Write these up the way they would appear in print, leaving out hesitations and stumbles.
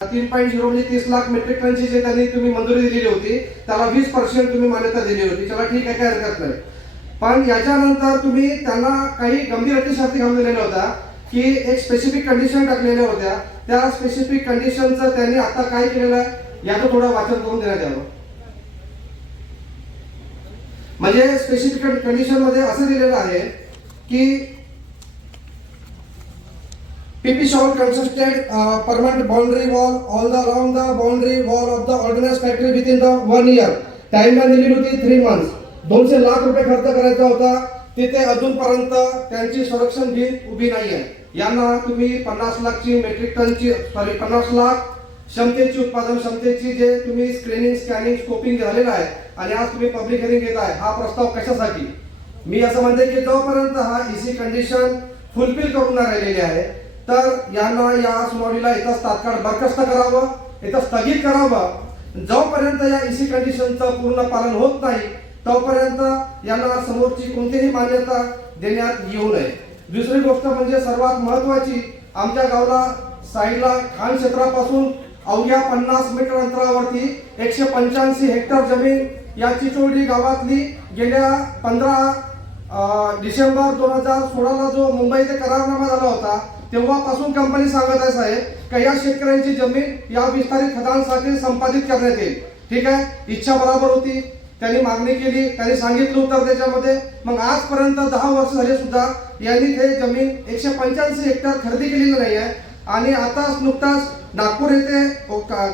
3.0 म्हणजे 30 लाख मेट्रिक टनची जे त्यांनी तुम्ही मंजुरी दिलेली होती त्याला 20% तुम्ही मान्यता दिली होती. चला ठीक आहे, काय हरकत नाही. पण याच्यानंतर तुम्ही त्यांना काही गंभीर अटी शर्ती घालून दिलेल्या होत्या की एक स्पेसिफिक कंडिशन टाकलेल्या होत्या. त्या स्पेसिफिक कंडिशनचं त्यांनी आता काय केलेलं आहे याचं थोडं वाचन करून देण्यात यावं. म्हणजे स्पेसिफिक कंडिशन मध्ये असं दिलेलं आहे की PP shall construct permanent boundary wall all along the boundary wall of the organized factory within the 1 year. Timeline दिली होती 3 months. 200 लाख रुपये खर्च करायचा होता. तिथे अजूनपर्यंत त्यांची संरक्षण भिंत उभी नाही आहे. यांना तुम्ही 50 लाखची मेट्रिक टनची 50 लाख क्षमतेची उत्पादन क्षमतेची जे तुम्ही स्क्रीनिंग स्कॅनिंग स्कोपिंग झालेलं आहे आणि आज तुम्ही पब्लिक हिअरिंग घेत आहे. हा प्रस्ताव कशासाठी? मी असं म्हणते की जोपर्यंत हा इसी कंडिशन फुलफिल करून राहिलेली आहे तर यांना या सुनावणीला इथं तात्काळ बरखास्त करावं, इथं स्थगित करावं. जोपर्यंत या इसी कंडिशनचं पूर्ण पालन होत नाही तोपर्यंत यांना समोरची कोणतीही मान्यता देण्यात येऊ नये. दुसरी गोष्ट म्हणजे सर्वात महत्वाची, आमच्या गावाला साईडला खान क्षेत्रापासून अवघ्या 50 मीटर अंतरावरती 185 हेक्टर जमीन या चिचोडी गावातली गेल्या 15 डिसेंबर 2016 जो मुंबई ते करारनामा झाला होता तेव्हापासून कंपनी सांगत आहे साहेब का या शेतकऱ्यांची जमीन या विस्तारित खतांसाठी संपादित करण्यात येईल. ठीक आहे, इच्छा बरोबर होती, त्यांनी मागणी केली, त्यांनी सांगितलं उत्तर त्याच्यामध्ये. मग आजपर्यंत 10 वर्ष झाले सुद्धा यांनी ते जमीन 185 हेक्टर खरेदी केलेली नाही आहे. आणि आता नुकताच नागपूर येथे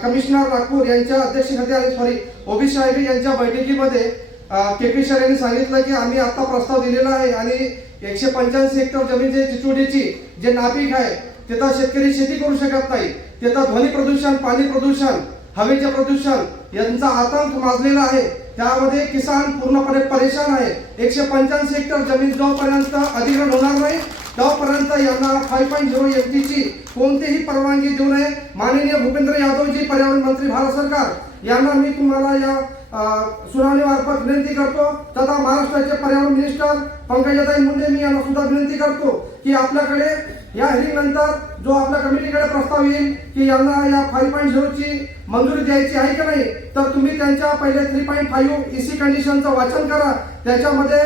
कमिशनर नागपूर यांच्या अध्यक्षतेखाली आणि सॉरी ओबीसी आयबी यांच्या बैठकीमध्ये केपी सर यांनी सांगितलं की आम्ही आता प्रस्ताव दिलेला आहे आणि 185 हेक्टर जमीन जे चिचोडीची जे नापीक आहे तिथं शेतकरी शेती करू शकत नाही. तिथं ध्वनी प्रदूषण, पाणी प्रदूषण, हवेचे प्रदूषण यांचा आतंक माजलेला आहे. त्यामध्ये किसान पूर्णपणे परेशान आहे. 185 हेक्टर जमीन जोपर्यंत अधिग्रहण होणार नाही तोपर्यंत यांना 5.0 FT कोणतीही परवानगी देऊ नये. माननीय भूपेंद्र यादवजी पर्यावरण मंत्री भारत सरकार यांना मी तुम्हाला या सुनावणीमार्फत विनंती करतो. तथा महाराष्ट्राचे पर्यावरण मिनिस्टर पंकजाताई मुंडे मी यांना सुद्धा विनंती करतो की आपल्याकडे या हिअरिंग नंतर जो आपल्या कमिटीकडे प्रस्ताव येईल की यांना या 5.0 ची मंजुरी द्यायची आहे का नाही तर तुम्ही त्यांच्या पहिले 3.5 इसी कंडिशनचं वाचन करा. त्याच्यामध्ये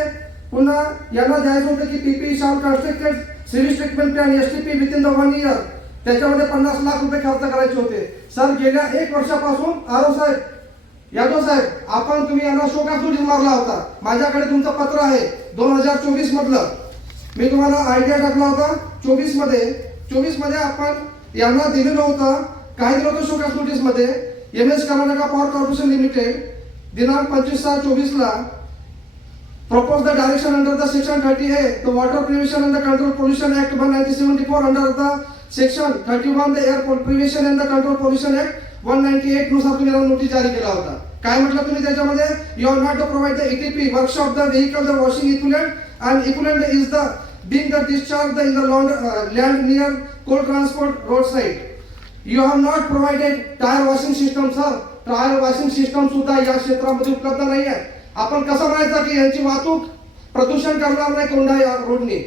पुन्हा यांना द्यायचं होतं की PP शाल constructed civil treatment plan STP within the 1 year. त्याच्यामध्ये 50 लाख रुपये खर्च करायचे होते. सर गेल्या 1 वर्षापासून आरो साहेब, यादव साहेब, आपण तुम्ही यांना शोकास नोटीस मारला होता. माझ्याकडे तुमचं पत्र आहे 2024 मधलं, मी तुम्हाला आयडिया टाकला होता. 24 मध्ये आपण यांना दिलेलं होतं. काय दिलं होतं शोकास नोटीस मध्ये? MS Karnataka power corporation limited दिनांक 25/4 ला propose the direction under the section 30A the Water Prevention and the Control Pollution Act 1974 under the section 31 the Air Prevention and the Control Pollution Act 198 नुसार तुम्ही notice जारी केला होता. काय म्हटलं तुम्ही त्याच्यामध्ये? You are not to provide the ETP workshop the vehicle the washing equipment and equipment is the being the discharged in the land near coal transport roadside. You have not provided tire washing system, sir. Tire washing system सुद्धा या क्षेत्रामध्ये उपलब्ध नाही आहे. आपण कसं म्हणायचं की यांची वाहतूक प्रदूषण करणार नाही कोंढा या रोडने?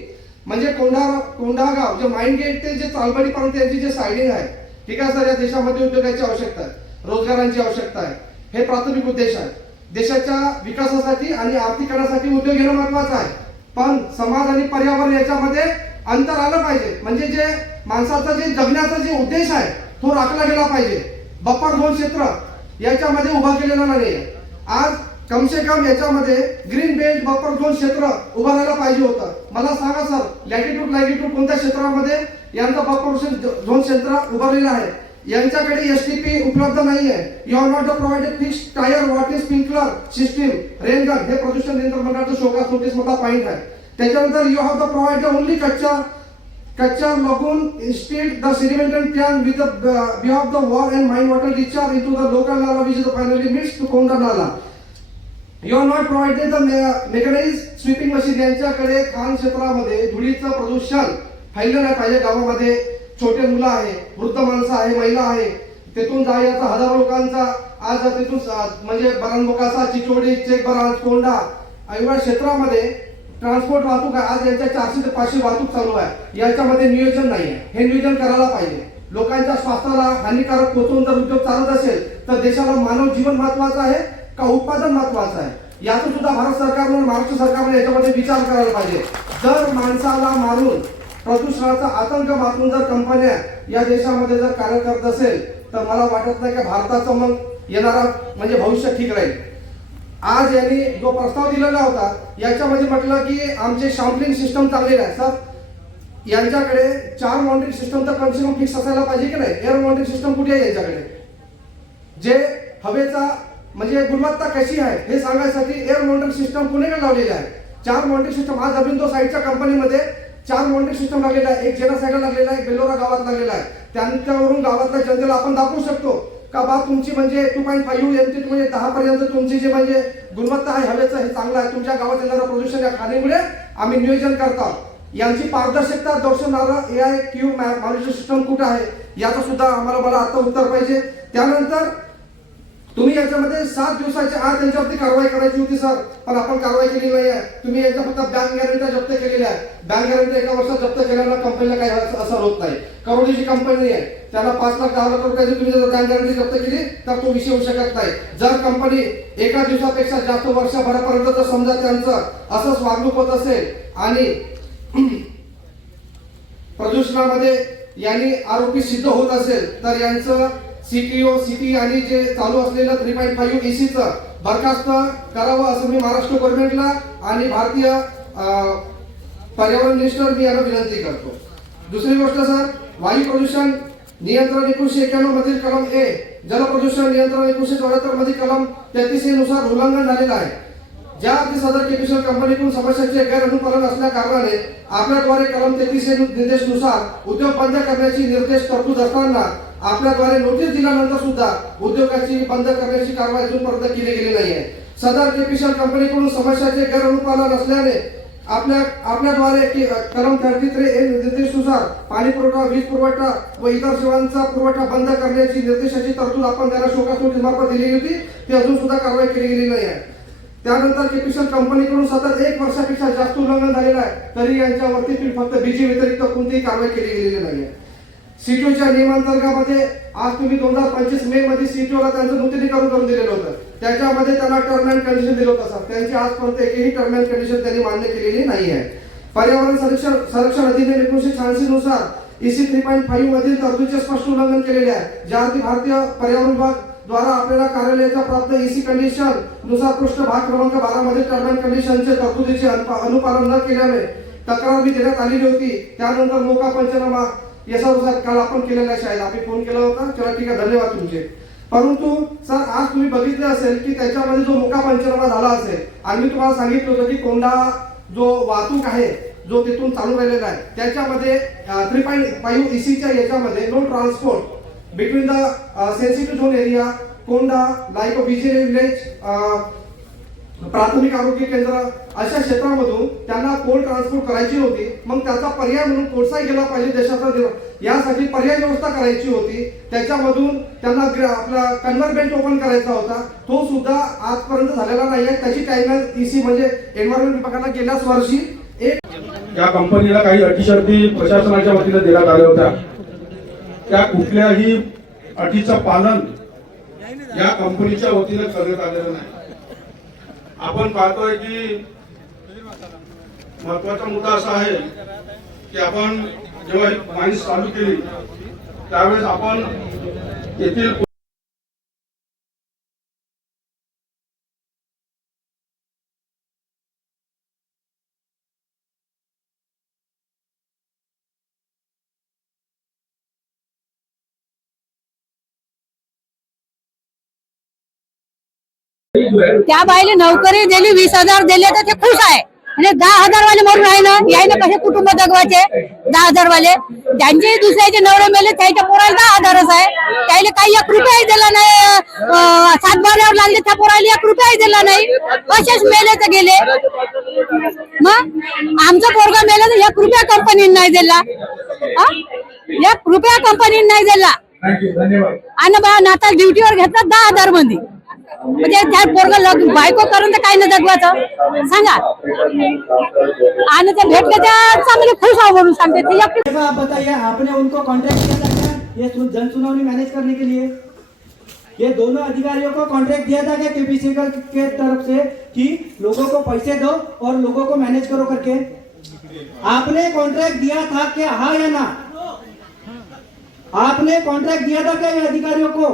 म्हणजे कोंढा गाव जे माइंड गेट ते जे चालबडीपर्यंत यांची जे सायडिंग आहे. ठीक आहे सर, या देशामध्ये उद्योगाची आवश्यकता आहे, रोजगारांची आवश्यकता आहे. हे प्राथमिक उद्देश आहे. देशाच्या विकासासाठी आणि आर्थिकरणासाठी उद्योग घेणं महत्वाचं आहे. पण समाज आणि पर्यावरण याच्यामध्ये अंतर आलं पाहिजे. म्हणजे जे माणसाचा जे जगण्याचा जे उद्देश आहे तो राखला गेला पाहिजे. बफर झोन क्षेत्र याच्यामध्ये उभा केलेला नाही. आज कम से कम याच्यामध्ये ग्रीन बेल्ट बफर झोन क्षेत्र उभारायला पाहिजे होतं. मला सांगा सर, लॅटिट्यूड कोणत्या क्षेत्रामध्ये यांचा बफर झोन क्षेत्र उभारलेला आहे? यांच्याकडे STP उपलब्ध नाही आहे. You are not provided fix tyre water sprinkler system rain gun. हे प्रदूषण नियंत्रण मंडळाचं शोकास नोटीस मधला पॉइंट आहे. त्याच्यानंतर you have the provided only कच्चा lagoon instead the sedimentary plan with the beyond the wall and mine water discharge into the local nala which is finally meets to Konda nala. You are not provided the mechanized sweeping machine. यांच्याकडे खान क्षेत्रामध्ये धुळीचं प्रदूषण फैललं नाही पाहिजे. गावामध्ये छोटे मुलं आहे, वृद्ध माणसं आहे, महिला आहे, तिथून जायचा हजारो लोकांचा आज तिथून म्हणजे बरणबोकासा, चिचोडी, चेकबराज, कोंढा एवढ्या क्षेत्रामध्ये ट्रान्सपोर्ट वाहतूक आहे. आज यांच्या 400 ते 500 वाहतूक चालू आहे. याच्यामध्ये नियोजन नाही आहे. हे नियोजन करायला पाहिजे. लोकांच्या स्वास्थ्याला हानिकारक पोहोचवून जर उद्योग चालत असेल तर देशाला मानव जीवन महत्वाचं आहे का उत्पादन महत्वाचं आहे, याचा सुद्धा भारत सरकारनं महाराष्ट्र सरकारने याच्यामध्ये विचार करायला पाहिजे. जर माणसाला मारून प्रदूषणाचा आतंक मारून जर कंपन्या या देशामध्ये जर कार्य करत असेल तर मला वाटत नाही की भारताचं मग येणारा म्हणजे भविष्य ठीक राहील. आज यांनी जो प्रस्ताव दिलेला होता याच्यामध्ये म्हटलं की आमचे शॅम्पलिंग सिस्टम चांगले आहे. सर, यांच्याकडे 4 मॉनिटरिंग सिस्टम तर कम से कम फिक्स असायला पाहिजे की नाही. एअर मॉनिटरिंग सिस्टम कुठे आहे यांच्याकडे? जे हवेचा म्हणजे गुणवत्ता कशी आहे हे सांगण्यासाठी एअर मॉनिटरिंग सिस्टम पुणेकडे लावलेले आहे. 4 मॉनिटरिंग सिस्टम आज अभिंदो साईडच्या कंपनीमध्ये 4 मॉनिटरिंग सिस्टम लागलेला आहे. एक जेना साईडला लागलेला आहे, एक बेलोरा गावात लागलेला आहे. त्यांच्यावरून गावातल्या जनतेला आपण दाखवू शकतो का बा तुमची म्हणजे 2.5 एमटी म्हणजे 10 पर्यंत तुमची जे म्हणजे गुणवत्ता आहे हवेचं हे चांगलं आहे. तुमच्या गावात येणारं प्रदूषण या खाणीमुळे आम्ही नियोजन करतो. यांची पारदर्शकता दर्शवणारं एआय क्यूब मॉनिटरिंग सिस्टम कुठं आहे याचं सुद्धा मला आता उत्तर पाहिजे. त्यानंतर तुम्ही याच्यामध्ये 7 दिवसाच्या आत त्यांच्यावरती कारवाई करायची होती सर, पण आपण कारवाई केली नाही आहे. तुम्ही याच्या फक्त बँक गॅरंटी जप्त केलेल्या आहे. बँक गॅरंटी 1 वर्षात जप्त केल्यानं कंपनीला काही असर होत नाही. करोडीची कंपनी आहे, त्याला 5 लाख 10 लाख रुपयाची तुम्ही जर बँक गॅरंटी जप्त केली तर तो विषय होऊ शकत नाही. जर कंपनी एका दिवसापेक्षा जास्त वर्षभरापर्यंत जर समजा त्यांचं असंच वागणूक होत असेल आणि प्रदूषणामध्ये यांनी आरोपी सिद्ध होत असेल तर यांचं सीटीओ सीटी आणि जे चालू असलेलं 3.5 एसीचं बरखास्त करावं असं मी महाराष्ट्र गव्हर्नमेंटला आणि भारतीय पर्यावरण मिनिस्टर मी यांना विनंती करतो. दुसरी गोष्ट सर, वायू प्रदूषण नियंत्रण 1991 मधील कलम ए, जल प्रदूषण नियंत्रण 1974 मधील कलम 33 नुसार उल्लंघन झालेलं आहे. ज्या अर्थी सदर केमिकल कंपनीकडून समस्यांचे गैरअनुपालन असल्या कारणाने आपल्याद्वारे कलम 33 निर्देशनुसार उद्योग बंद करण्याची निर्देश तरतूद असताना आपल्याद्वारे नोटीस दिल्यानंतर सुद्धा उद्योगाची बंद करण्याची कारवाई अजूनपर्यंत केली गेली नाही आहे. सदर केमिकल कंपनीकडून समस्यांचे गैरअनुपालन असल्याने आपल्याद्वारे कलम 33 निर्देशनुसार पाणी पुरवठा, वीज पुरवठा व इतर सेवांचा पुरवठा बंद करण्याची निर्देशाची तरतूद आपण त्याला शोकास नोटीस मार्फत दिली होती, ती अजून सुद्धा कारवाई केली गेली नाही आहे. त्यानंतर केमिकल कंपनीकडून सतत 1 वर्षापेक्षा जास्त उल्लंघन झालेलं आहे तरी यांच्यावरती फक्त बीजी व्यतिरिक्त कोणतीही कारवाई केली गेलेली नाही आहे. सीटीओच्या नियमांतर्गत आज तुम्ही 2025 मे मध्ये सीटीओला त्यांचं नूतनीकरण करून दिलेलं होतं. त्याच्यामध्ये त्यांना टर्म अँड कंडिशन दिलं होतं सर. त्यांची आजपर्यंत एकही टर्म अँड कंडिशन त्यांनी मान्य केलेली नाही आहे. पर्यावरण संरक्षण अधिनियम 1986 नुसार EC 3.5 मधील तरतुदीचे स्पष्ट उल्लंघन केलेले आहे. ज्या अर्थी भारतीय पर्यावरण विभाग द्वारा आपल्याला कार्यालयाच्या प्राप्त EC कंडिशन नुसार पृष्ठ भाग क्रमांक 12 मध्ये टर्म अँड कंडिशनचे तरतुदीचे अनुपालन न केल्याने तक्रार मी देण्यात आलेली होती. त्यानंतर मोका पंचनामा याच्यानुसार काल आपण केलेला आहे. शाळेत आपण फोन केला होता. चला ठीक आहे, धन्यवाद तुमचे. परंतु सर आज तुम्ही बघितले असेल की त्याच्यामध्ये जो मोका पंचनामा झाला असेल आणि मी तुम्हाला सांगितलं होतं की कोंढा जो वाहतूक आहे जो तिथून चालू राहिलेला आहे त्याच्यामध्ये 3.5 ECच्या याच्यामध्ये no transport between the sensitive zone area Kondha like Vijay village प्राथमिक आरोग्य केंद्र अशा क्षेत्रामधून त्यांना कोल ट्रान्सपोर्ट करायची होती. मग त्याचा पर्याय म्हणून कोळसाही गेला पाहिजे देशाचा, यासाठी पर्याय व्यवस्था करायची होती. त्याच्यामधून त्यांना आपला कन्व्हर्ट ओपन करायचा होता, तो सुद्धा आजपर्यंत झालेला नाही आहे. त्याची टाइमलाईन EC म्हणजे एन्व्हायरमेंट विभागाला गेल्याच वर्षी या कंपनीला काही अटी शर्ती प्रशासनाच्या वतीने देण्यात आल्या होत्या. त्या कुठल्याही अटीचं पालन या कंपनीच्या वतीने करण्यात आलेलं नाही. आपण पाहतोय की महत्वाचा मुद्दा असा आहे की आपण जेव्हा ही माइन्स चालू केली त्यावेळेस आपण येथील त्या बाईले नोकरी दिली 20,000 दिले तर ते खुश आहे. आणि 10,000 वाले मरून आहे ना, यायला कसे कुटुंब जगवायचे 10,000 वाले. ज्यांचे दुसऱ्याचे नवरे मेले त्याच्या पोराला 10,000च आहे. त्याला काही 1 रुपयाही दिला नाही. 7 बाऱ्यावर लागले त्या पोराला 1 रुपयाही दिला नाही. असेच मेले तर गेले. मग आमचं पोरगा मेलं तर 1 रुपया कंपनीने नाही दिला. 1 रुपया कंपनीने नाही दिला. आणि नाता ड्युटीवर घेतला 10,000 मध्ये. म्हणजे त्या पोरग बायको करून तर काही नाही जगवायचं सांगा. आणि ते भेटले त्या चांगले खुश आहो म्हणून सांगते. बताइए आपने उनको कॉन्टेक्ट किया था क्या? ये जन सुनावनी मैनेज करने के लिए? ये दोनों अधिकारियों को कॉन्ट्रैक्ट दिया था क्या केपीसी के तरफ से कि लोगों को पैसे दो और लोगों को मैनेज करो करके? आपने कॉन्ट्रैक्ट दिया था क्या, हाँ या ना? आपने कॉन्ट्रैक्ट दिया था क्या ये अधिकारियों को?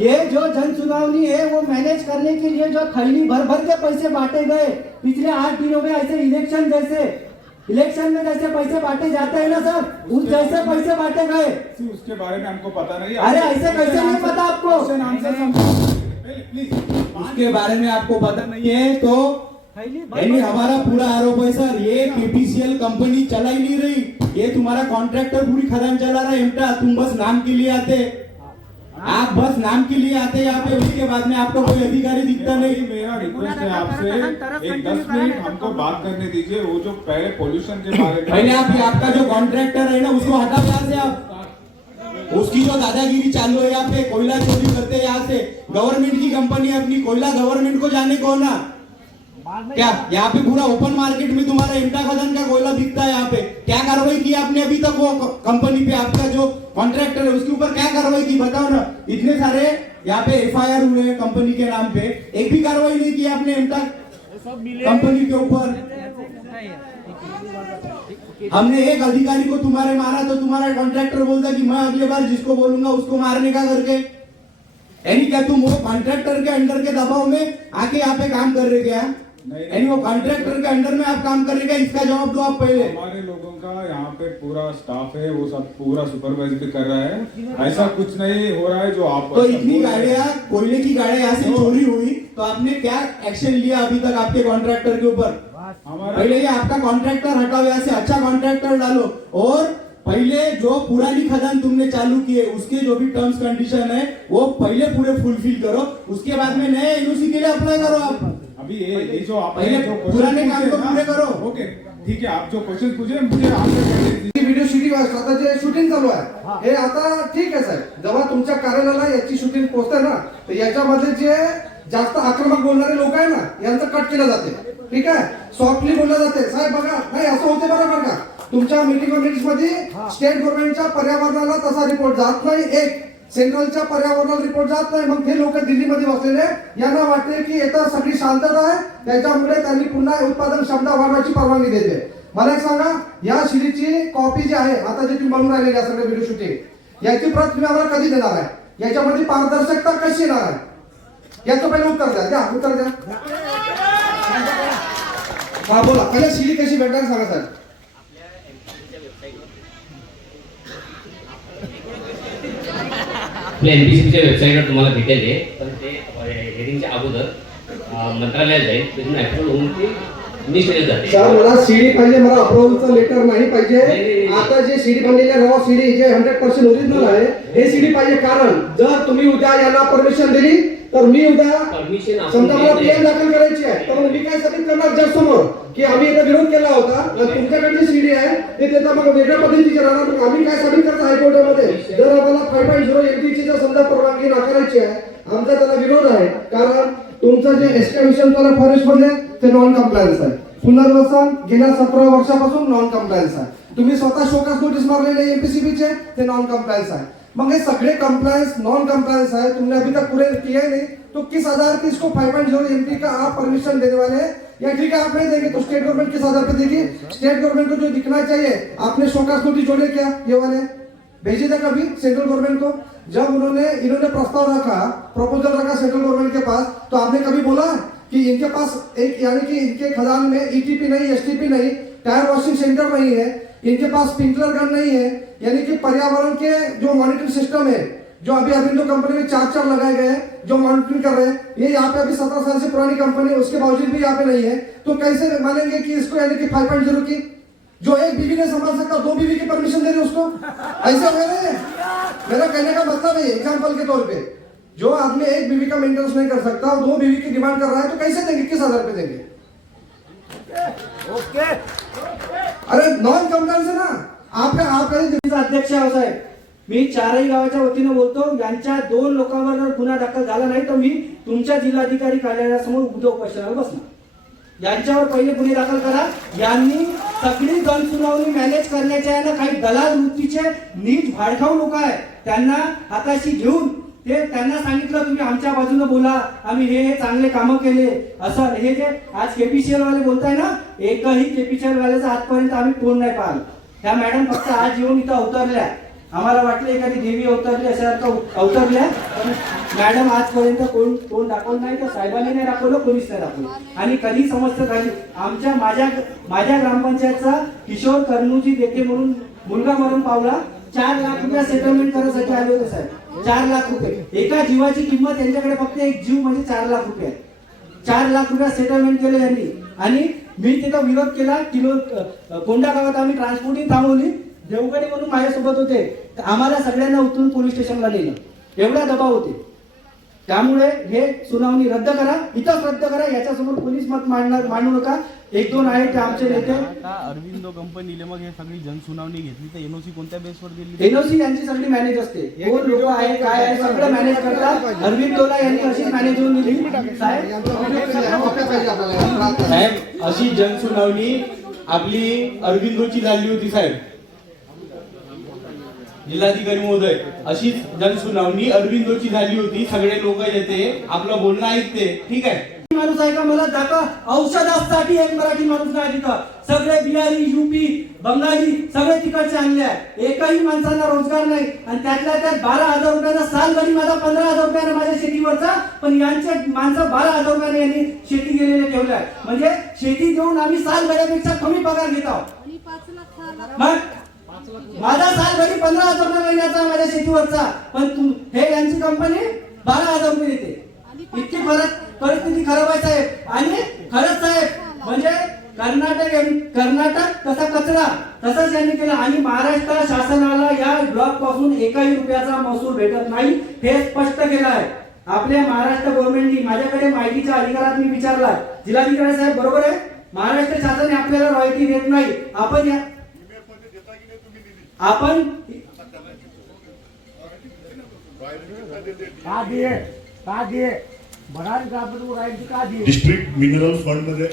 ये जो जन सुनावनी है वो मैनेज करने के लिए जो थैली भर भर के पैसे बांटे गए पिछले 8 दिनों में, ऐसे इलेक्शन में जैसे पैसे बांटे जाते हैं ना सर, उस जैसे पैसे बांटे गए। उसके बारे में हमको पता नहीं। अरे ऐसे कैसे नहीं पता आपको? उसके बारे में आपको पता नहीं है तो यानी हमारा पूरा आरोप है सर, ये केपीसीएल कंपनी चला ही नहीं रही, ये तुम्हारा कॉन्ट्रैक्टर पूरी खदान चला रहा है। इमटा तुम बस नाम के लिए आते, आप बस नाम के लिए आते यहाँ पे, उसके बाद में आपको कोई अधिकारी दिखता नहीं। मेरा रिक्वेस्ट है आपसे, एक 10 मिनट हमको बात करने दीजिए। वो जो पहले पोल्यूशन के बारे में पहले आप आपका जो कॉन्ट्रैक्टर है ना उसको हटाओ यहाँ से। आप उसकी जो दादागिरी चालू है यहाँ पे, कोयला चोरी करते हैं यहाँ से। गवर्नमेंट की कंपनी है अपनी, कोयला गवर्नमेंट को जाने को ना क्या? यहाँ पे पूरा ओपन मार्केट में तुम्हारा इमटा खदान का कोयला बिकता है यहाँ पे। क्या कार्रवाई की आपने अभी तक वो कंपनी पे? आपका जो कॉन्ट्रैक्टर है उसके ऊपर क्या कार्रवाई की बताओ ना। इतने सारे यहाँ पे एफआईआर हुए हैं कंपनी के नाम पे, एक भी कार्रवाई नहीं की आपने इमटा कंपनी के ऊपर। हमने एक अधिकारी को तुम्हारे मारा तो तुम्हारा कॉन्ट्रैक्टर बोलता कि मैं अगले बार जिसको बोलूंगा उसको मारने का करके। यानी क्या तुम वो कॉन्ट्रैक्टर के अंडर के दबाव में आके यहाँ पे काम कर रहे क्या? यानी वो कॉन्ट्रैक्टर के अंडर में आप काम कर रहे क्या? इसका जवाब दो आप पहले। हमारे लोगों का यहाँ पे पूरा स्टाफ है, वो सब पूरा सुपरवाइज भी कर रहा है। ऐसा कुछ नहीं हो रहा है जो आप तो इतनी गाड़ियाँ, कोयले की गाड़ियाँ यहाँ से चोरी हुई तो आपने क्या एक्शन लिया अभी तक आपके कॉन्ट्रैक्टर के ऊपर? पहले ये आपका कॉन्ट्रैक्टर हटाओ यहाँ से, अच्छा कॉन्ट्रैक्टर डालो। और पहले जो पुरानी खदान तुमने चालू की है उसके जो भी टर्म्स कंडीशन है वो पहले पूरे फुलफिल करो, उसके बाद में नए एनओसी के लिए अप्लाई करो। आप अभी ये जो आप पहले पुराने काम को पूरे करो। ओके ठीक है, आप जो क्वेश्चन पूछे मुझे आंसर व्हिडिओ शूटिंग आता जे शूटिंग चालू आहे हे आता ठीक आहे साहेब, जेव्हा तुमच्या कार्यालयाला याची शूटिंग पोहोचते ना तर याच्यामध्ये जे जास्त आक्रमक बोलणारे लोक आहे ना यांचं कट केलं जाते, ठीक आहे, सॉफ्टली बोललं जाते। साहेब बघा, नाही असं होते बरोबर का? तुमच्या मीटिंग मध्ये स्टेट गव्हर्नमेंटच्या पर्यावरणाला तसा रिपोर्ट जात नाही, एक सेंट्रलच्या पर्यावरणाला रिपोर्ट जात नाही। मग हे लोक दिल्लीमध्ये बसलेले, यांना वाटते की इथं सगळी शांतता आहे, त्याच्यामुळे त्यांनी पुन्हा उत्पादन क्षमता वाढवायची परवानगी देते। मला एक सांगा, या सीडीची कॉपी जी आहे आता जे तुम्ही बनवून राहिलेली आहे सगळे व्हिडिओ शूटिंग, याची प्रत तुम्ही आम्हाला कधी देणार आहे? याच्यामध्ये पारदर्शकता कशी येणार आहे? याचं पहिलं उत्तर द्या, उत्तर द्या। हा बोला, पहिल्या सीडी कशी भेटणार सांगा साहेब। आपल्या एनपीसीच्या वेबसाईटवर तुम्हाला भेटेल आहे, पण ते हेडिंगच्या अगोदर मंत्रालयात जाईल, तिथून अप्रूव्ह होऊन ती मिनिस्ट्रीला जाते। सर मला सीडी पाहिजे, मला अप्रूव्हलचं लेटर नाही पाहिजे। आता जे सीडी बनलेले रॉ सीडी जे 100% ओरिजिनल आहे हे सीडी पाहिजे, कारण जर तुम्ही उद्या याला परमिशन दिली तर मी उद्या परमिशन समजा मला पीएम दाखल करायची आहे तर मी काय सबमिट करणार जज समोर की आम्ही याचा विरोध केला होता आणि तुमच्याकडची सीडी आहे ते त्याचा मग वेगळ्या पद्धतीची राहणार, मग आम्ही काय सबमिट करतो हायकोर्टामध्ये? जर आम्हाला 5.0 एमपीची जर समजा परवानगी नाकारायची आहे, आमचा त्याला विरोध आहे, कारण तुमचं जे एस्टिमेशन फॉरेस्ट मध्ये ते नॉन कम्प्लायन्स आहे, पुनर्वसन गेल्या 17 वर्षापासून नॉन कम्प्लायन्स आहे, तुम्ही स्वतः शोकास नोटीस मारलेले एमपीसीबीचे ते नॉन कम्प्लायन्स आहे। मग हे सगळे कंप्लायंस नॉन कंप्लायंस है, तुमने अभी तक पूरे किए नहीं, तो किस आधार पे इसको 5.0 एमपी का आप परमिशन देने वाले हैं? या ठीक है आप नहीं देंगे तो स्टेट गवर्नमेंट किस आधार पे देगी? स्टेट गवर्नमेंट को जो दिखना चाहिए, आपने शोकास नोटिस जोड़े क्या ये वाले भेजे थे कभी सेंट्रल गवर्नमेंट को? जब इन्होंने प्रस्ताव रखा, प्रपोजल रखा सेंट्रल गवर्नमेंट के पास, तो आपने कभी बोला कि इनके पास एक यानी कि इनके खदान में ईटीपी नहीं, एसटीपी नहीं, टायर वॉशिंग सेंटर नहीं है, इनके पास स्प्रिंकलर गन नहीं है, यानी कि पर्यावरण के जो मॉनिटरिंग सिस्टम है जो अभी अरविंदो कंपनी में 4 लगाए गए हैं जो मॉनिटरिंग कर रहे हैं, ये यहाँ पे अभी 17 साल से पुरानी कंपनी है, उसके बावजूद भी यहाँ पे नहीं है, तो कैसे मानेंगे कि इसको यानी कि 5.0 की जो एक बीवी ने संभाल सकता 2 बीवी की परमिशन दे रहे उसको? ऐसे हो रहे हैं। मेरा कहने का मतलब है एग्जाम्पल के तौर पे जो आदमी एक बीवी का मेंटेनेंस नहीं कर सकता और 2 बीवी की डिमांड कर रहा है, तो कैसे देंगे, किस आधार पे देंगे? अरे नॉन कंप्लायन्स है ना आप अध्यक्ष आहे साहेब, मी चारही गावाच्या वतीने बोलतो, यांच्या 2 लोकांवर जर गुन्हा दाखल झाला नाही तर मी तुमच्या जिल्हाधिकारी कार्यालयासमोर उद्या उपोषणाला बसणार। यांच्यावर पहिले गुन्हे दाखल करा, यांनी सगळी जनसुनावणी मॅनेज करण्याचे आहे ना काही दलाल वृत्तीचे नीच भाडखाऊ लोक आहे, त्यांना हाताशी घेऊन ते त्यांना सांगितलं तुम्ही आमच्या बाजूने बोला, आम्ही हे चांगले कामं केले, असं हे जे आज केपीसीएल वाले बोलताय ना, एकही केपीसीएल वाल्याचा आजपर्यंत आम्ही तोंड नाही पाहिलं. त्या मॅडम फक्त आज येऊन इथं अवतरल्या, आम्हाला वाटलं एखादी देवी अवतरली अशासारखं अवतरल्या, पण मॅडम आजपर्यंत कोण दाखवलं नाही, तर साहेबांनी नाही दाखवलं, कोणीच नाही दाखवलं. आणि कधी समस्या झाली माझ्या ग्रामपंचायतचा किशोर कर्णूजी देते म्हणून मुलगा मरण पावला, 4 लाख रुपये सेटलमेंट करण्यासाठी आले होते साहेब. 4 लाख रुपये, एका जीवाची किंमत त्यांच्याकडे फक्त एक जीव म्हणजे 4 लाख रुपये. 4 लाख रुपये सेटलमेंट केले यांनी. आणि मी तिथं विरोध केला. कोंडा गावात आम्ही ट्रान्सपोर्टिंग थांबवली. देवगडे म्हणून माझ्यासोबत होते, आम्हाला सगळ्यांना उतरून पोलीस स्टेशनला नेलं, एवढा दबाव होते. त्यामुळे हे सुनावणी रद्द करा, इथंच रद्द करा, याच्यासमोर पोलीस मत मांडू नका. 1-2 आहेत ते आमचे नेते. अरविंदो कंपनीले मग हे सगळी जनसुनावणी घेतली तर एनओसी कोणत्या बेसवर दिली? एनओसी यांची सगळी मॅनेज असते, कोण लोक आहे काय आहे सगळं मॅनेज करतात. अरविंदोला यांनी अशीच मॅनेज होऊन दिली. साहेब अशी जनसुनावणी आपली अरविंदोची झाली होती साहेब, जिल्हाधिकारी महोदय, अशीच जनसुनावणी अरविंदोची झाली होती. सगळे लोक येते, आपलं बोलणं ऐकते, ठीक आहे. माणूस आहे का मला दाखवा, औषधासाठी एक मराठी माणूस नाही तिथं. सगळे बिहारी, यूपी, बंगाली सगळे तिकडचे आणले आहे, एकही माणसांना रोजगार नाही. आणि त्यातल्या त्यात 12,000 रुपयाचा साल गडी माझा 15,000 रुपयाने माझ्या शेतीवरचा, पण यांचे माणसं 12,000 रुपयाने यांनी शेती गेलेले ठेवलंय. म्हणजे शेती देऊन आम्ही साल गड्यापेक्षा कमी पगार घेत आहोत. मग माझा साल गडी 15,000 रुपये महिन्याचा माझ्या शेतीवरचा, पण हे यांची कंपनी 12,000 रुपये देते. इतकी परिस्थिती खराब आहे साहेब. आणि खरंच साहेब म्हणजे कर्नाटक कसा कचरा तसंच यांनी केलं. आणि महाराष्ट्र शासनाला या ब्लॉक पासून एकही रुपयाचा महसूल भेटत नाही, हे स्पष्ट केलं आहे आपल्या महाराष्ट्र गव्हर्नमेंटनी. माझ्याकडे माहितीच्या अधिकारात मी विचारला, जिल्हाधिकारी साहेब बरोबर आहे, महाराष्ट्र शासन आपल्याला रॉयल्टी देत नाही. आपण डिस्ट्रिक्ट मिनरल फंड मध्ये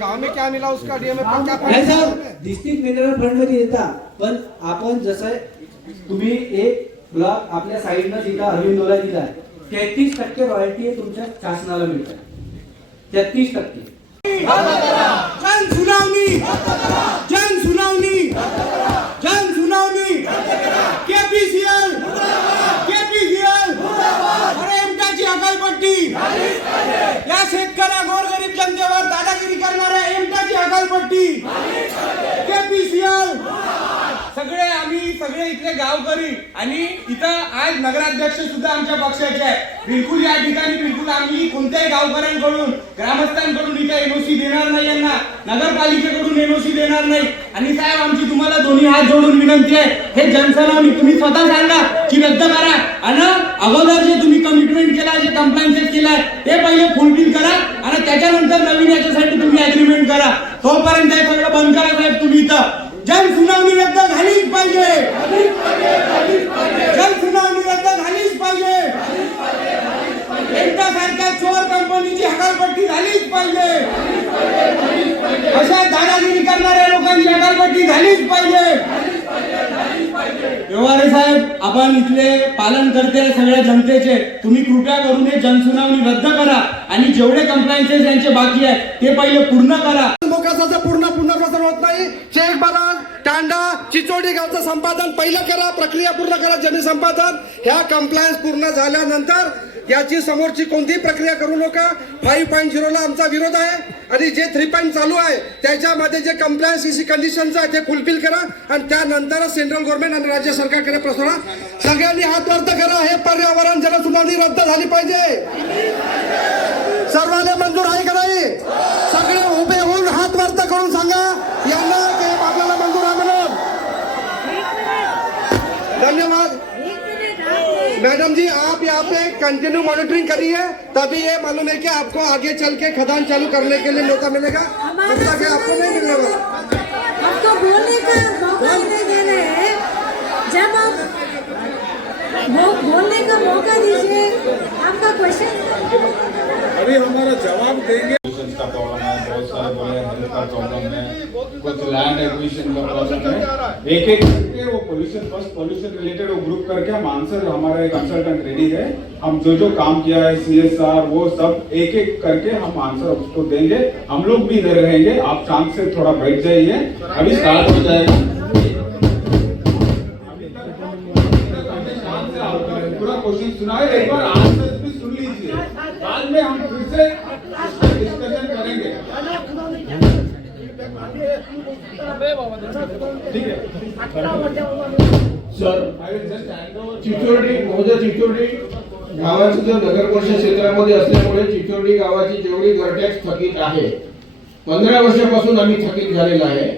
गाँव में क्या मिला उसका डीएमए पर क्या नाही साहेब, डिस्ट्रिक्ट मिनरल फंड मध्ये येतात, पण आपण जसं तुम्ही एक ब्लॉक आपल्या साईडनं दिला, अरविंदोला दिला, 33% रॉयल्टी आहे तुमच्या शासनाला मिळतात. 33%. जनसुनावणी केपीसीएल अरे एमटाची हकालपट्टी, या शेतकऱ्या गोरगरीब जनतेवर दादागिरी करणाऱ्या एमटाची हकालपट्टी, केपीसीएल. सगळे इथले गावकरी आणि इथं आज नगराध्यक्ष सुद्धा आमच्या पक्षाचे आहे. बिलकुल या ठिकाणी बिलकुल आम्ही कोणत्याही गावकऱ्यांकडून ग्रामस्थांकडून इथं एनओसी देणार नाही, यांना नगरपालिकेकडून एनओसी देणार नाही. आणि साहेब आमची तुम्हाला दोन्ही हात जोडून विनंती आहे, हे जनसुनावणी तुम्ही स्वतः सांगा की रद्द करा. आणि अगोदर जे तुम्ही कमिटमेंट केला, जे कंप्लायन्सेस केलाय ते पहिले फुलफिल करा आणि त्याच्यानंतर नवीन याच्यासाठी तुम्ही अग्रीमेंट करा. तोपर्यंत हे सगळं बंद करा साहेब. तुम्ही इथं जनसुनावणी रद्द झालीच पाहिजे, जनसुनावणी रद्द झालीच पाहिजे. सारख्या चोर कंपनीची हकालपट्टी झालीच पाहिजे, अशा दादागिरी करणाऱ्या लोकांची हकालपट्टी झालीच पाहिजे. व्यवहारे साहेब आपण इथले पालन करते सगळ्या जनतेचे, तुम्ही कृपया करून हे जनसुनावणी रद्द करा आणि जेवढे कंप्लायन्सेस यांचे बाकी आहेत ते पहिले पूर्ण करा. मोकासाचं पुनर्वसन होत नाही. चेक बराग, टांडा, चिचोडी गावचं संपादन पहिलं करा, प्रक्रिया पूर्ण करा, जमीन संपादन. ह्या कंप्लायन्स पूर्ण झाल्यानंतर याची समोरची कोणतीही प्रक्रिया करू नका. 5.0 ला आमचा विरोध आहे. आणि जे 3 चालू आहे त्याच्यामध्ये जे कंप्लायन्स इसी कंडिशनचं आहे ते फुलफिल करा आणि त्यानंतरच सेंट्रल गव्हर्नमेंट आणि राज्य सरकारकडे प्रसारा. सगळ्यांनी हात वरत करा. हे पर्यावरण जनसुनावणी रद्द झाली पाहिजे. सर्वांना मंजूर आहे का नाही? सगळे उभे होऊन हात वरत करून सांगा यांना की आपल्याला मंजूर आहे म्हणून. धन्यवाद मैडम जी, आप यहाँ पे कंटिन्यू मॉनिटरिंग करिए, तभी ये मालूम है कि आपको आगे चल के खदान चालू करने के लिए मौका मिलेगा. मतलब कि आपको नहीं मिलने वाला. आपको बोलने का मौका नहीं दे रहे हैं. जब आप बोलने का मौका दीजिए, आपका क्वेश्चन अभी हमारा जवाब देंगे. पोल्यूशन का प्रॉब्लम है, बहुत सारे बोले हेल्थ का प्रॉब्लम है, कुछ लैंड एक्विजिशन का प्रॉब्लम है। एक एक करके वो पोल्यूशन, फर्स्ट पोल्यूशन रिलेटेड वो ग्रुप करके हम आंसर, हमारा एक कंसल्टेंट रेडी है, हम जो जो काम किया है CSR वो सब एक एक करके हम आंसर उसको देंगे। हम लोग भी इधर रहेंगे, आप शांत से थोड़ा बैठ जाइए, अभी स्टार्ट हो जाएगा। पूरा क्वेश्चन सुना है, एक बार आंसर भी सुन लीजिए, बाद में हम फिर से डिस्कशन करेंगे। ठीक है सर, चिचोर्डी महोदय, चिचोर्डी गावाचं जर नगर परिषद क्षेत्रामध्ये असल्यामुळे चिचोर्डी गावाची जेवढी घर टॅक्स थकीत आहे, 15 वर्षापासून आम्ही थकीत झालेला आहे।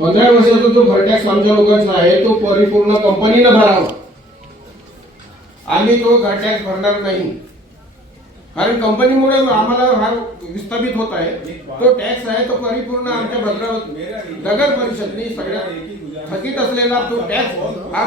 15 वर्षाचा जो घर टॅक्स आमच्या लोकांचा आहे तो परिपूर्ण कंपनीनं भरावा, आम्ही तो घर टॅक्स भरणार नाही, कारण कंपनीमुळे आम्हाला हा विस्थापित होत आहे। तो टॅक्स आहे तो परिपूर्ण आमच्या भद्रावती नगर परिषदने सगळ्या थकीत असलेला तो टॅक्स हा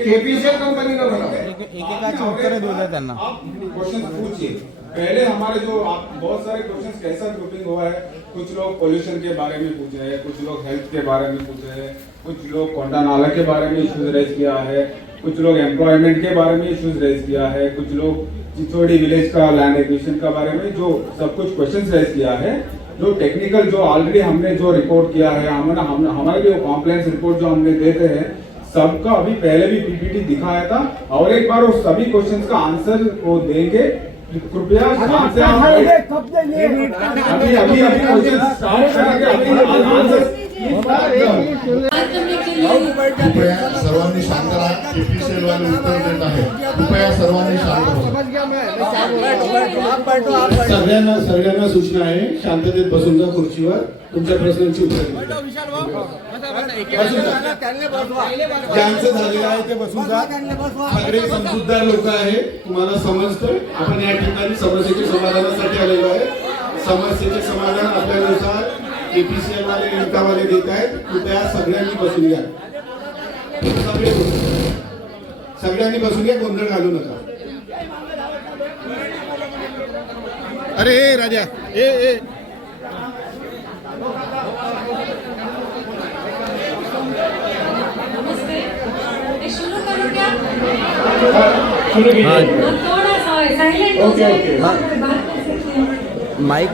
KPCL कंपनीनं भरावा। एकेकाची उत्तरे देऊया त्यांना। आप क्वेश्चन पूछिए, पहले हमारे जो आप बहुत सारे क्वेश्चन कैसा ग्रुपिंग हुआ है, कुछ लोग पोल्यूशन के बारे में पूछ रहे हैं, कुछ लोग हेल्थ के बारे में पूछ रहे हैं, कुछ लोग कोंडा नाला के बारे में इश्यूज रेज किया है, कुछ लोग एम्प्लॉयमेंट के बारे में इश्यूज रेज किया है, कुछ लोग चिचोड़ी विलेज का लैंड एक्विजिशन का बारे में जो सब कुछ क्वेश्चन रेज किया है। जो टेक्निकल जो ऑलरेडी हमने जो रिपोर्ट किया है, हमारे जो कॉम्प्लेंस रिपोर्ट जो हमने देते हैं सबका अभी पहले भी PPT दिखाया था, और एक बार वो सभी क्वेश्चंस का आंसर वो देंगे। कृपया शांत से अभी क्वेश्चन स्टार्ट करेंगे, अभी आंसर कृपया सर्वांनी शांत राहा, KPCL वाले उत्तर देत आहे, कृपया सर्वांनी शांत राहा। सगळ्यांना सूचना आहे, शांततेत बसून जा खुर्चीवर, तुमच्या प्रश्नांची उत्तर ज्यांचं झालेलं आहे ते बसून जा। सगळे समजूतदार लोक आहे, तुम्हाला समजतं आपण या ठिकाणी समस्येच्या समाधानासाठी आलेलो आहे। समस्येचे समाधान आपल्यानुसार KPCL वाले नेतावाले देत आहेत, कृपया सगळ्यांनी बसून घ्या, सगळ्यांनी बसून घ्या, गोंधळ घालू नका। अरे राजा ए शुरू करूँ क्या? शुरू कीजिए। थोड़ा सा साइलेंट हो जाए, बात कर सकते हैं। माइक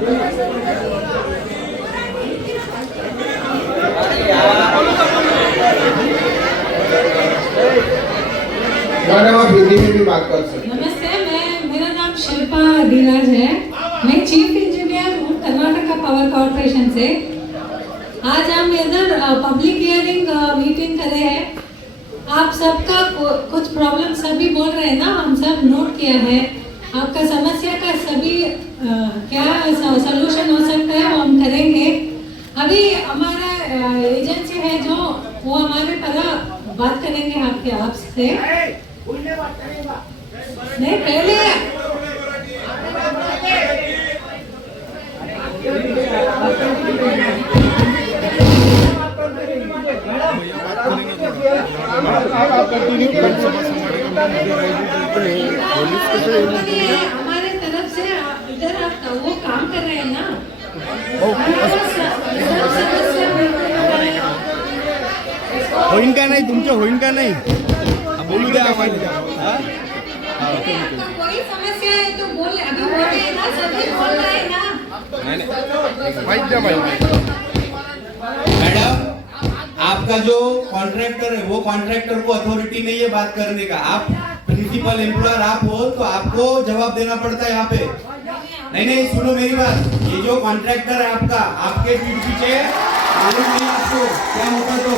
मैडम आप हिंदी में भी बात कर सकते हैं। नमस्ते, मेरा नाम शिल्पा धीराज है, मैं चीफ इंजीनियर हूँ कर्नाटका पावर कॉर्पोरेशन से। आज हम इधर पब्लिक हियरिंग मीटिंग कर रहे हैं। आप सबका कुछ प्रॉब्लम सभी बोल रहे हैं ना, हम सब नोट किया है। आपका समस्या का सभी क्या सलूशन हो सकता है वो हम करेंगे। अभी हमारा एजेंसी है जो वो हमारे पर बात करेंगे आपसे। नहीं पहले हमारे तरफ से इधर आप वो काम कर रहे हैं ना, होईन का नाही तुमचं, होईन का नाही बोलू द्या आम्हाला। कोई समस्या है तो बोले, अभी बोल रहे हैं ना, सभी बोल रहे हैं ना। मैडम, आपका जो कॉन्ट्रैक्टर है वो कॉन्ट्रैक्टर को अथॉरिटी नहीं है बात करने का। आप प्रिंसिपल एम्प्लॉयर आप हो तो आपको जवाब देना पड़ता है यहाँ पे। नहीं सुनो मेरी बात, ये जो कॉन्ट्रैक्टर है आपका, आपके पीठ पीछे मालूम नहीं आपको क्या होता। तो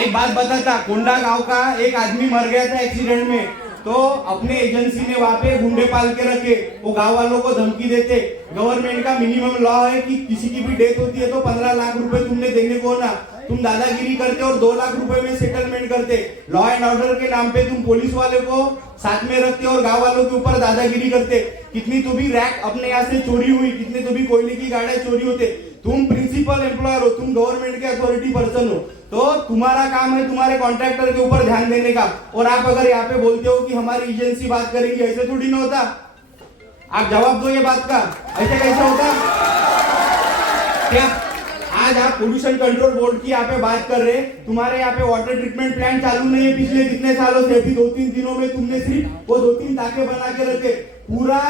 एक बात बताता, कोंडा गांव का एक आदमी मर गया था एक्सीडेंट में, तो अपने एजेंसी ने वहां पे गुंडे पाल के रखे, वो गांव वालों को धमकी देते। गवर्नमेंट का मिनिमम लॉ है कि किसी की भी डेथ होती है तो 15 लाख रुपए तुमने देने को ना, तुम दादागिरी करते और 2 लाख रुपए में सेटलमेंट करते। लॉ एंड ऑर्डर के नाम पे तुम पुलिस वाले को साथ में रखते और गांव वालों के ऊपर दादागिरी करते। कितनी तो भी रैक अपने यहाँ से चोरी हुई, कितने तो भी कोयले की गाड़ियां चोरी होते। तुम प्रिंसिपल एम्प्लॉयर हो, तुम गवर्नमेंट के अथॉरिटी पर्सन हो, तो तुम्हारा काम है तुम्हारे कॉन्ट्रैक्टर के ऊपर ध्यान देने का। और आप अगर यहाँ पे बोलते हो कि हमारी एजेंसी बात करेंगी, ऐसे थोड़ी ना होता। आप जवाब दो ये बात का, ऐसे कैसे होता? क्या आज आप पोल्यूशन कंट्रोल बोर्ड की यहाँ पे बात कर रहे हैं, तुम्हारे यहाँ पे वाटर ट्रीटमेंट प्लांट चालू नहीं है पिछले कितने सालों से, अभी 2-3 दिनों में तुमने सिर्फ वो 2-3 टाके बना के रखे, पूरा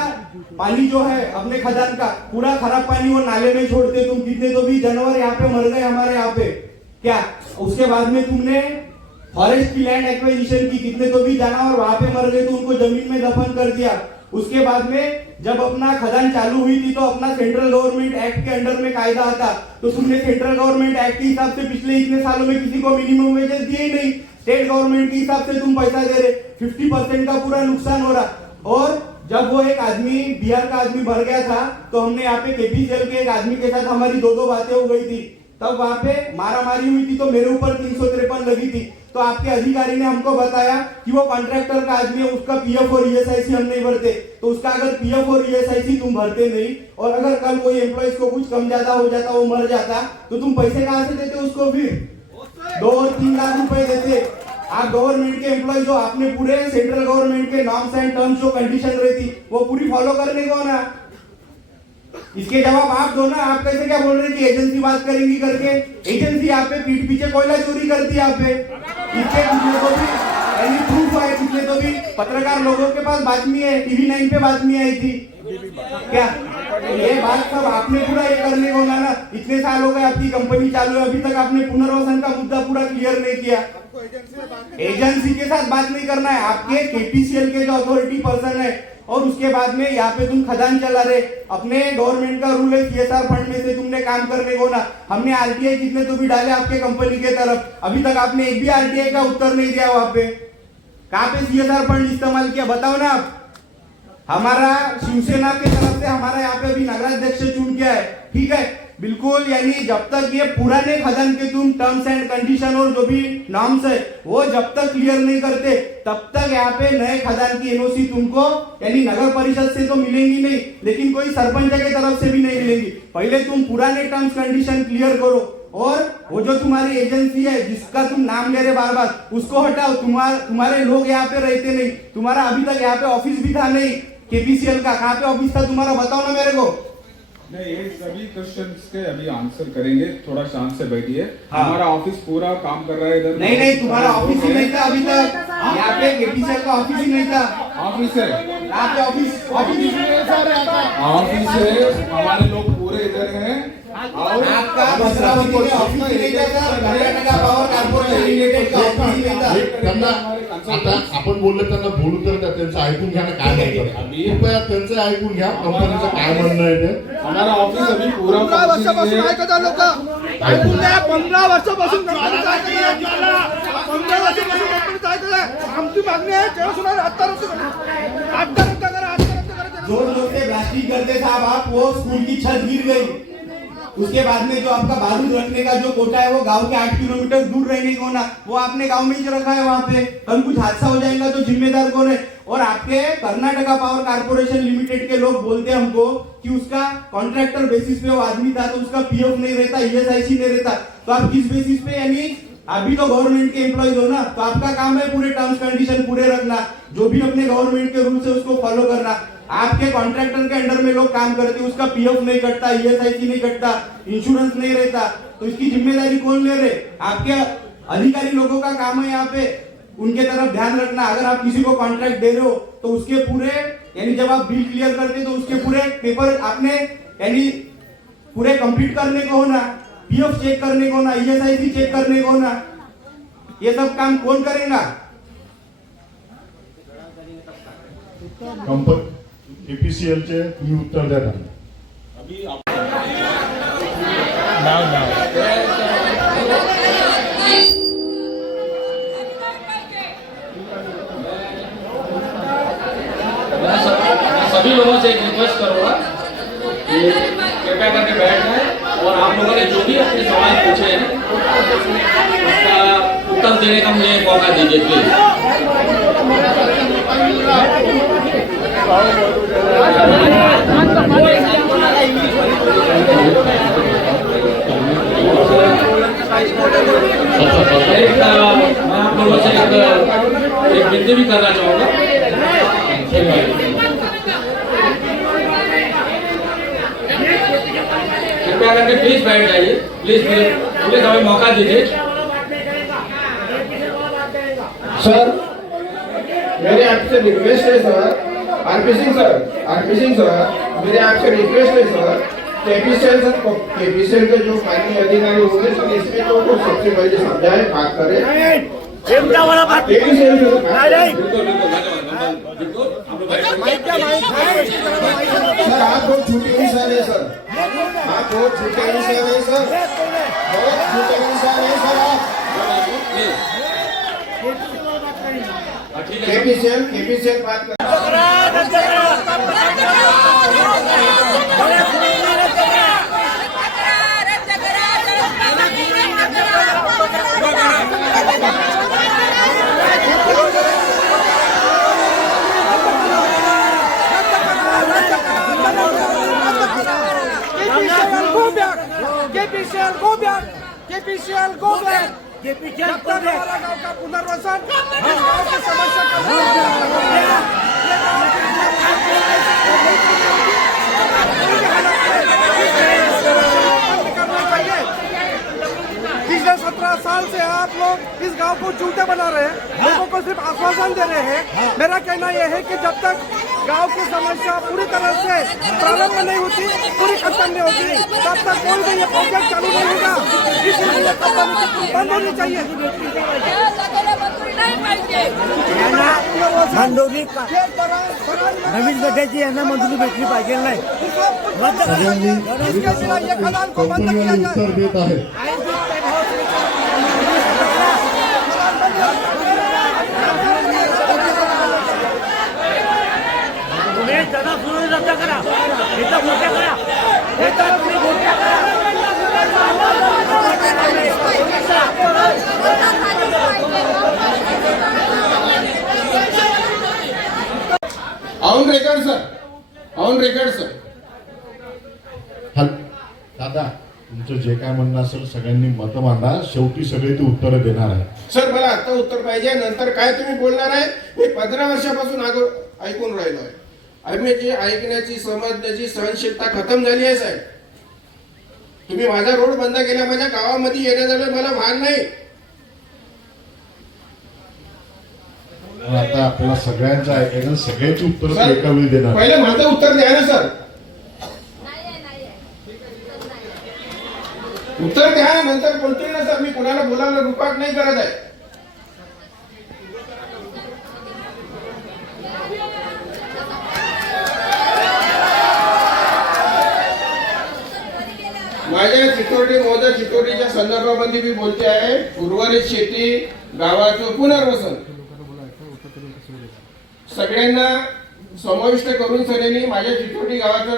पानी जो है अपने खदान का पूरा खराब पानी वो नाले में छोड़ते तुम, कितने तो भी जानवर यहाँ पे मर गए हमारे यहाँ पे। क्या उसके बाद में तुमने फॉरेस्ट की लैंड एक्विजिशन की, कितने तो भी जानवर वहां पे मर गए तो उनको जमीन में दफन कर दिया। उसके बाद में जब अपना खदान चालू हुई थी तो अपना सेंट्रल गवर्नमेंट एक्ट के अंडर में कायदा आता, तो तुमने सेंट्रल गवर्नमेंट एक्ट के हिसाब से पिछले इतने सालों में किसी को मिनिमम वेजेस दिए ही नहीं, स्टेट गवर्नमेंट के हिसाब से तुम पैसा दे रहे, 50% का पूरा नुकसान हो रहा। और जब वो एक आदमी बिहार का आदमी मर गया था तो हमने यहाँ पे केपीसीएल के एक आदमी के साथ हमारी 2-2 बातें हो गई थी, तब वहां पे मारामारी हुई थी तो मेरे ऊपर 353 लगी थी, तो आपके अधिकारी ने हमको बताया कि वो कॉन्ट्रैक्टर का आदमी है, उसका पीएफ और ईएसआईसी हम नहीं भरते, तो उसका अगर पीएफ और ईएसआईसी तुम भरते नहीं और अगर कल कोई एम्प्लॉइज को कुछ कम ज्यादा हो जाता, वो मर जाता, तो तुम पैसे कहां से देते उसको, फिर 2 और 3 लाख रुपए देते। आप गवर्नमेंट के एम्प्लॉय जो आपने पूरे सेंट्रल गवर्नमेंट के नॉर्म्स एंड टर्म्स जो कंडीशन रहती वो पूरी फॉलो करने को ना, इसके जवाब आप दो ना। आप कैसे क्या बोल रहे हैं कि एजेंसी बात करेंगी करके, एजेंसी आप पे पीठ पीछे कोयला चोरी करती है, आप पे पीछे पिछले तो भी यानी प्रूफ है, पिछले तो भी पत्रकार लोगों के पास बातमी है, टीवी 9 पे बातमी आई थी। क्या ये बात सब आपने पूरा ये करने को ना, इतने साल हो गए आपकी कंपनी चालू है, अभी तक आपने पुनर्वसन का मुद्दा पूरा क्लियर नहीं किया। एजेंसी के साथ बात नहीं करना है, आपके केपीसीएल के जो अथॉरिटी पर्सन है, और उसके बाद में यहाँ पे तुम खदान चला रहे, अपने गवर्नमेंट का रूल है सीएसआर फंड में से तुमने काम करने को ना, हमने आरटीआई कितने तो भी डाले आपके कंपनी के तरफ, अभी तक आपने एक भी आरटीआई का उत्तर नहीं दिया। वहां पे कहाँ पे सीएसआर फंड इस्तेमाल किया बताओ ना आप। हमारा शिवसेना की तरफ से हमारा यहाँ पे अभी नगराध्यक्ष चुन किया है, ठीक है, बिल्कुल, यानी जब तक ये पुराने खदान के तुम टर्म्स एंड कंडीशन और जो भी नॉर्म्स है वो जब तक क्लियर नहीं करते तब तक यहाँ पे नए खदान की एनओसी तुमको यानी नगर परिषद से तो मिलेंगी नहीं, लेकिन कोई सरपंच के तरफ से भी नहीं मिलेंगी। पहले तुम पुराने टर्म्स कंडीशन क्लियर करो, और वो जो तुम्हारी एजेंसी है जिसका तुम नाम ले रहे बार बार उसको हटाओ। तुम्हारे लोग यहाँ पे रहते नहीं, तुम्हारा अभी तक यहाँ पे ऑफिस भी था नहीं केपीसीएल का, कहाँ पे ऑफिस था तुम्हारा बताओ ना मेरे को। नहीं, ये सभी क्वेश्चंस के अभी आंसर करेंगे, थोड़ा शांत से बैठिए। हाँ। हमारा ऑफिस पूरा काम कर रहा है इधर। नहीं, तुम्हारा ऑफिस ही नहीं था अभी तक, यहाँ पे केपीसीएल का ऑफिस ही नहीं था। ऑफिस है, आपके ऑफिस है, हमारे लोग पूरे इधर हैं। और आपका भद्रावती में ऑफिस ही नहीं था, कर्नाटका पावर कॉर्पोरेशन लिमिटेड का ऑफिस ही नहीं था। त्यांना आता आपण बोलले त्यांना बोलू तर द्या, त्यांचं ऐकून घ्या ना काय म्हणतात, कृपया त्यांचं ऐकून घ्या, कंपनीचं काय म्हणणं आहे ते। हमारा ऑफिस अभी पूरा 15 वर्षापासून ऐकता लोक ऐकून घ्या, 15 वर्षापासून कंपनीचं ऐकलंय, 15 वर्षापासून कंपनीचं ऐकलंय, आमची मागणी आहे जेव्हा सुनार आता रद्द करा। जोर जोर से ब्लास्टिंग करते साहब आप, वो स्कूल की छत गिर गई। उसके बाद में जो आपका बारूद रखने का जो कोटा है वो गांव के 8 किलोमीटर दूर रहने को ना, वो आपने गांव में ही रखा है। वहां पे कल कुछ हादसा हो जाएगा तो जिम्मेदार कौन है। और आपके कर्नाटका पावर कॉर्पोरेशन लिमिटेड के लोग बोलते हैं हमको कि उसका कॉन्ट्रैक्टर बेसिस पे वो आदमी था तो उसका पीएफ नहीं रहता, ईएसआईसी नहीं रहता, तो आप किस बेसिस पे, यानी अभी तो गवर्नमेंट के एम्प्लॉइज हो ना, तो आपका काम है पूरे टर्म्स कंडीशन पूरे रखना, जो भी अपने गवर्नमेंट के रूल्स है उसको फॉलो करना। आपके कॉन्ट्रैक्टर के अंडर में लोग काम करते हैं, उसका पीएफ नहीं कटता, ईएसआईसी नहीं कटता, इंश्योरेंस नहीं रहता, तो इसकी जिम्मेदारी कौन ले रहे। आपके अधिकारी लोगों का काम है यहाँ पे उनके तरफ ध्यान रखना। अगर आप किसी को कॉन्ट्रैक्ट दे रहे हो तो उसके पूरे, यानी जब आप बिल क्लियर करते तो उसके पूरे पेपर आपने यानी पूरे कंप्लीट करने को होना, पीएफ चेक करने को ना, ईएसआईसी चेक करने को ना, ये सब काम कौन करेगा। कंपनी केपीसीएल चे तुम्ही उत्तर द्या। सभी लोगों से एक रिक्वेस्ट करूंगा कि कृपया करके बैठ जाएं और आप लोगों ने जो भी अपने सवाल पूछे हैं उसका उत्तर देने का मुझे मौका दीजिए प्लीज। मैं आप लोगों से एक विनती भी करना चाहूँगा। कृपया कृपया करके प्लीज बैठ जाइए, प्लीज प्लीज हमें मौका दीजिए। सर मेरी आपसे रिक्वेस्ट है सर, आरपी सिंह सर, मेरी आपसे रिक्वेस्ट है सर, केपीसीएल के जो माननीय अधिकारी होंगे सर, इसमें तो सबसे पहले समझाए, बात करें। केपीसीएल सर, आप बहुत झूठे इंसान है सर, आप बहुत झूठे इंसान है सर, बहुत झूठे इंसान है सर आप। केपीसीएल बात कर। KPCL go back. जब तक हमारा गांव का पुनर्वसन, गांव की समस्या करना चाहिए। पिछले 17 साल से आप लोग इस गांव को झूठे बना रहे हैं, लोगों को सिर्फ आश्वासन दे रहे हैं। मेरा कहना यह है कि जब तक गांव की समस्या पूरी तरह से प्रारंभ नहीं होती, पूरी खत्म नहीं होती, तब तक कोई भी ये प्रोजेक्ट चालू नहीं होगा। इसलिए कंपनी बंद होनी चाहिए। नवीन गड्ड्याची यांना मंजुरी भेटली पाहिजे नाही। कंपनीवर उत्तर देत आहे। On record sir, on record sir. दादा तुमचं जे काय म्हणणं असेल सगळ्यांनी मत मांडा, शेवटी सगळे ते उत्तर देणार आहे। सर मला आता उत्तर पाहिजे, नंतर काय तुम्ही बोलणार आहे? मी 15 वर्षापासून ऐकून राहिलो आहे। आम्ही ऐकण्याची, समजण्याची सहनशीलता खतम झाली आहे साहेब। तुम्ही माझा रोड बंद केला, माझ्या गावामध्ये येण्या जाणं मला भान नाही। आता आपल्याला सगळ्यांचं ऐकायचं, सगळ्यांची उत्तर एका वेळी देणार। पहिले माझं उत्तर द्या ना सर, उत्तर द्या, नंतर बोलतील ना सर। मी कुणाला बोलायला रुपाट नाही करत आहे। माझ्या चितोडीच्या संदर्भामध्ये मी बोलते आहे, उर्वरित शेती गावाचं पुनर्वसन सगळ्यांना समाविष्ट करून सगळ्यांनी माझ्या चितोडी गावाचा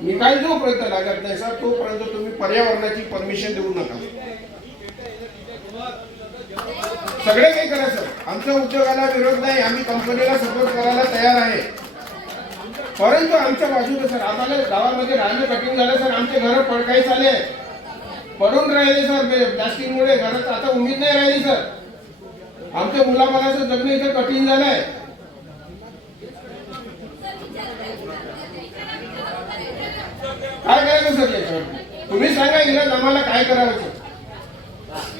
निकाल जोपर्यंत लागत नाही सर, तोपर्यंत तुम्ही पर्यावरणाची परमिशन देऊ नका। सगळे काही करा सर, आमच्या उद्योगाला विरोध नाही, आम्ही कंपनीला सपोर्ट करायला तयार आहे। परंतु आमच्या बाजूने सर, आम्हाला गावामध्ये राहिलं कठीण झालं सर, आमचे घर पडकाईस आले, पडून राहिले सर, प्लास्टिकमुळे घरात आता उमेद नाही राहिली सर। आमच्या मुलाबाळाचं जगणं इथं कठीण झालंय। काय करायचं सर याच्यावर? तुम्ही सांगा इलाज आम्हाला काय करायचं।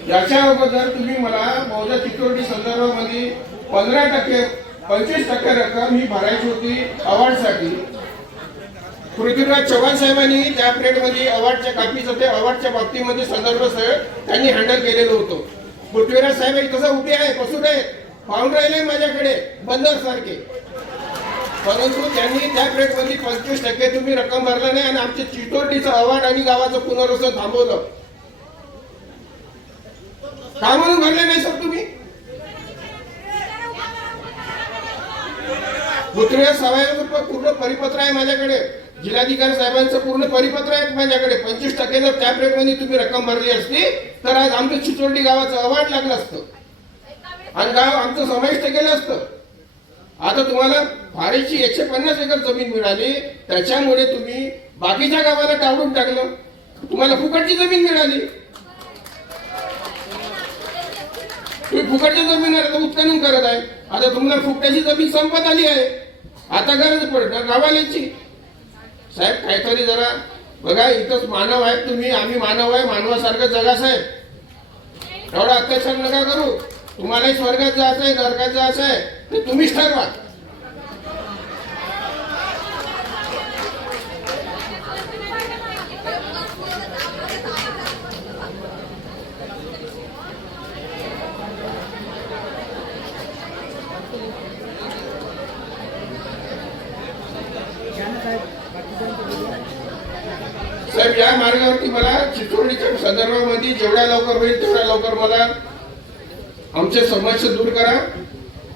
याच्या अगोदर तुम्ही मला मौजा चितोडी संदर्भामध्ये 15% 25% रक्कम ही भरायची होती अवॉर्डसाठी। पृथ्वीराज चव्हाण साहेबांनी त्या पिरियडमध्ये अवॉर्डच्या कापीचं, ते अवॉर्डच्या बाबतीमध्ये संदर्भ त्यांनी हँडल केलेलं होतं। पृथ्वीराज साहेब तसं उभे आहे, बसून आहे, पाहून राहिले माझ्याकडे बंदर सारखे, परंतु त्यांनी त्या पिरियडमध्ये 25% तुम्ही रक्कम भरला नाही आणि आमच्या चितोडीचं अवॉर्ड आणि गावाचं पुनर्वसन थांबवलं। का म्हणून भरले नाही सर तुम्ही? पृथ्वीराज साहेबांचं पूर्ण परिपत्र आहे माझ्याकडे, जिल्हाधिकारी साहेबांचं पूर्ण परिपत्र आहे माझ्याकडे। 25% जर त्या पिरियडमध्ये तुम्ही रक्कम भरली असती तर आज आमच्या चितोडी गावाचं अवॉर्ड लागलं असतं आणि गाव आमचं समाविष्ट केलं असतं। आता तुम्हाला फारेची 150 एकर जमीन मिळाली, त्याच्यामुळे तुम्ही बाकीच्या गावाला टाळून टाकलं, तुम्हाला फुकटची जमीन मिळाली। तुम्ही फुकटची जमीन उत्खनन करत आहे, आता तुम्हाला फुकट्याची जमीन संपत आली आहे, आता गरज पडणार गावाल्याची। साहेब काहीतरी जरा बघा इथंच मानव आहेत तुम्ही, आम्ही मानव आहे, मानवासारखं जगा साहेब. एवढा अत्याचार नका करू. तुम्हालाही स्वर्गात जायचं आहे, नरकात जायचं आहे, ते तुम्हीच ठरवा. साहेब या मार्गावरती मला चिचोडीच्या संदर्भामध्ये जेवढ्या लवकर होईल तेवढ्या लवकर मला आमच्या समस्या दूर करा.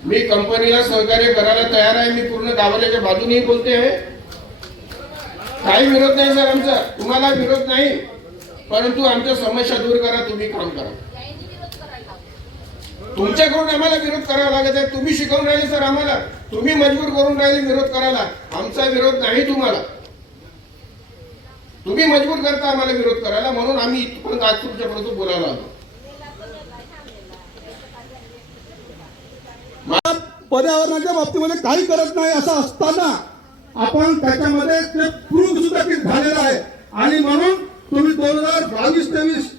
मी कंपनीला सहकार्य करायला तयार आहे. मी पूर्ण गावाल्याच्या बाजूने बोलते आहे. काही विरोध नाही सर आमचा, तुम्हाला विरोध नाही, परंतु आमच्या समस्या दूर करा. तुम्ही काम करा. तुमच्याकडून आम्हाला विरोध करावा लागत आहे. तुम्ही शिकवून राहिले सर आम्हाला, तुम्ही मजबूर करून राहिले विरोध करायला. आमचा विरोध नाही तुम्हाला, तुम्ही मजबूर करता आम्हाला विरोध करायला, म्हणून आम्ही इथपर्यंत आज तुमच्यापर्यंत बोलायला आलो. पर्यावरणाच्या बाबतीमध्ये काही करत नाही असं असताना आपण त्याच्यामध्ये ते प्रूफ सुद्धा झालेलं आहे. आणि म्हणून तुम्ही 2022-23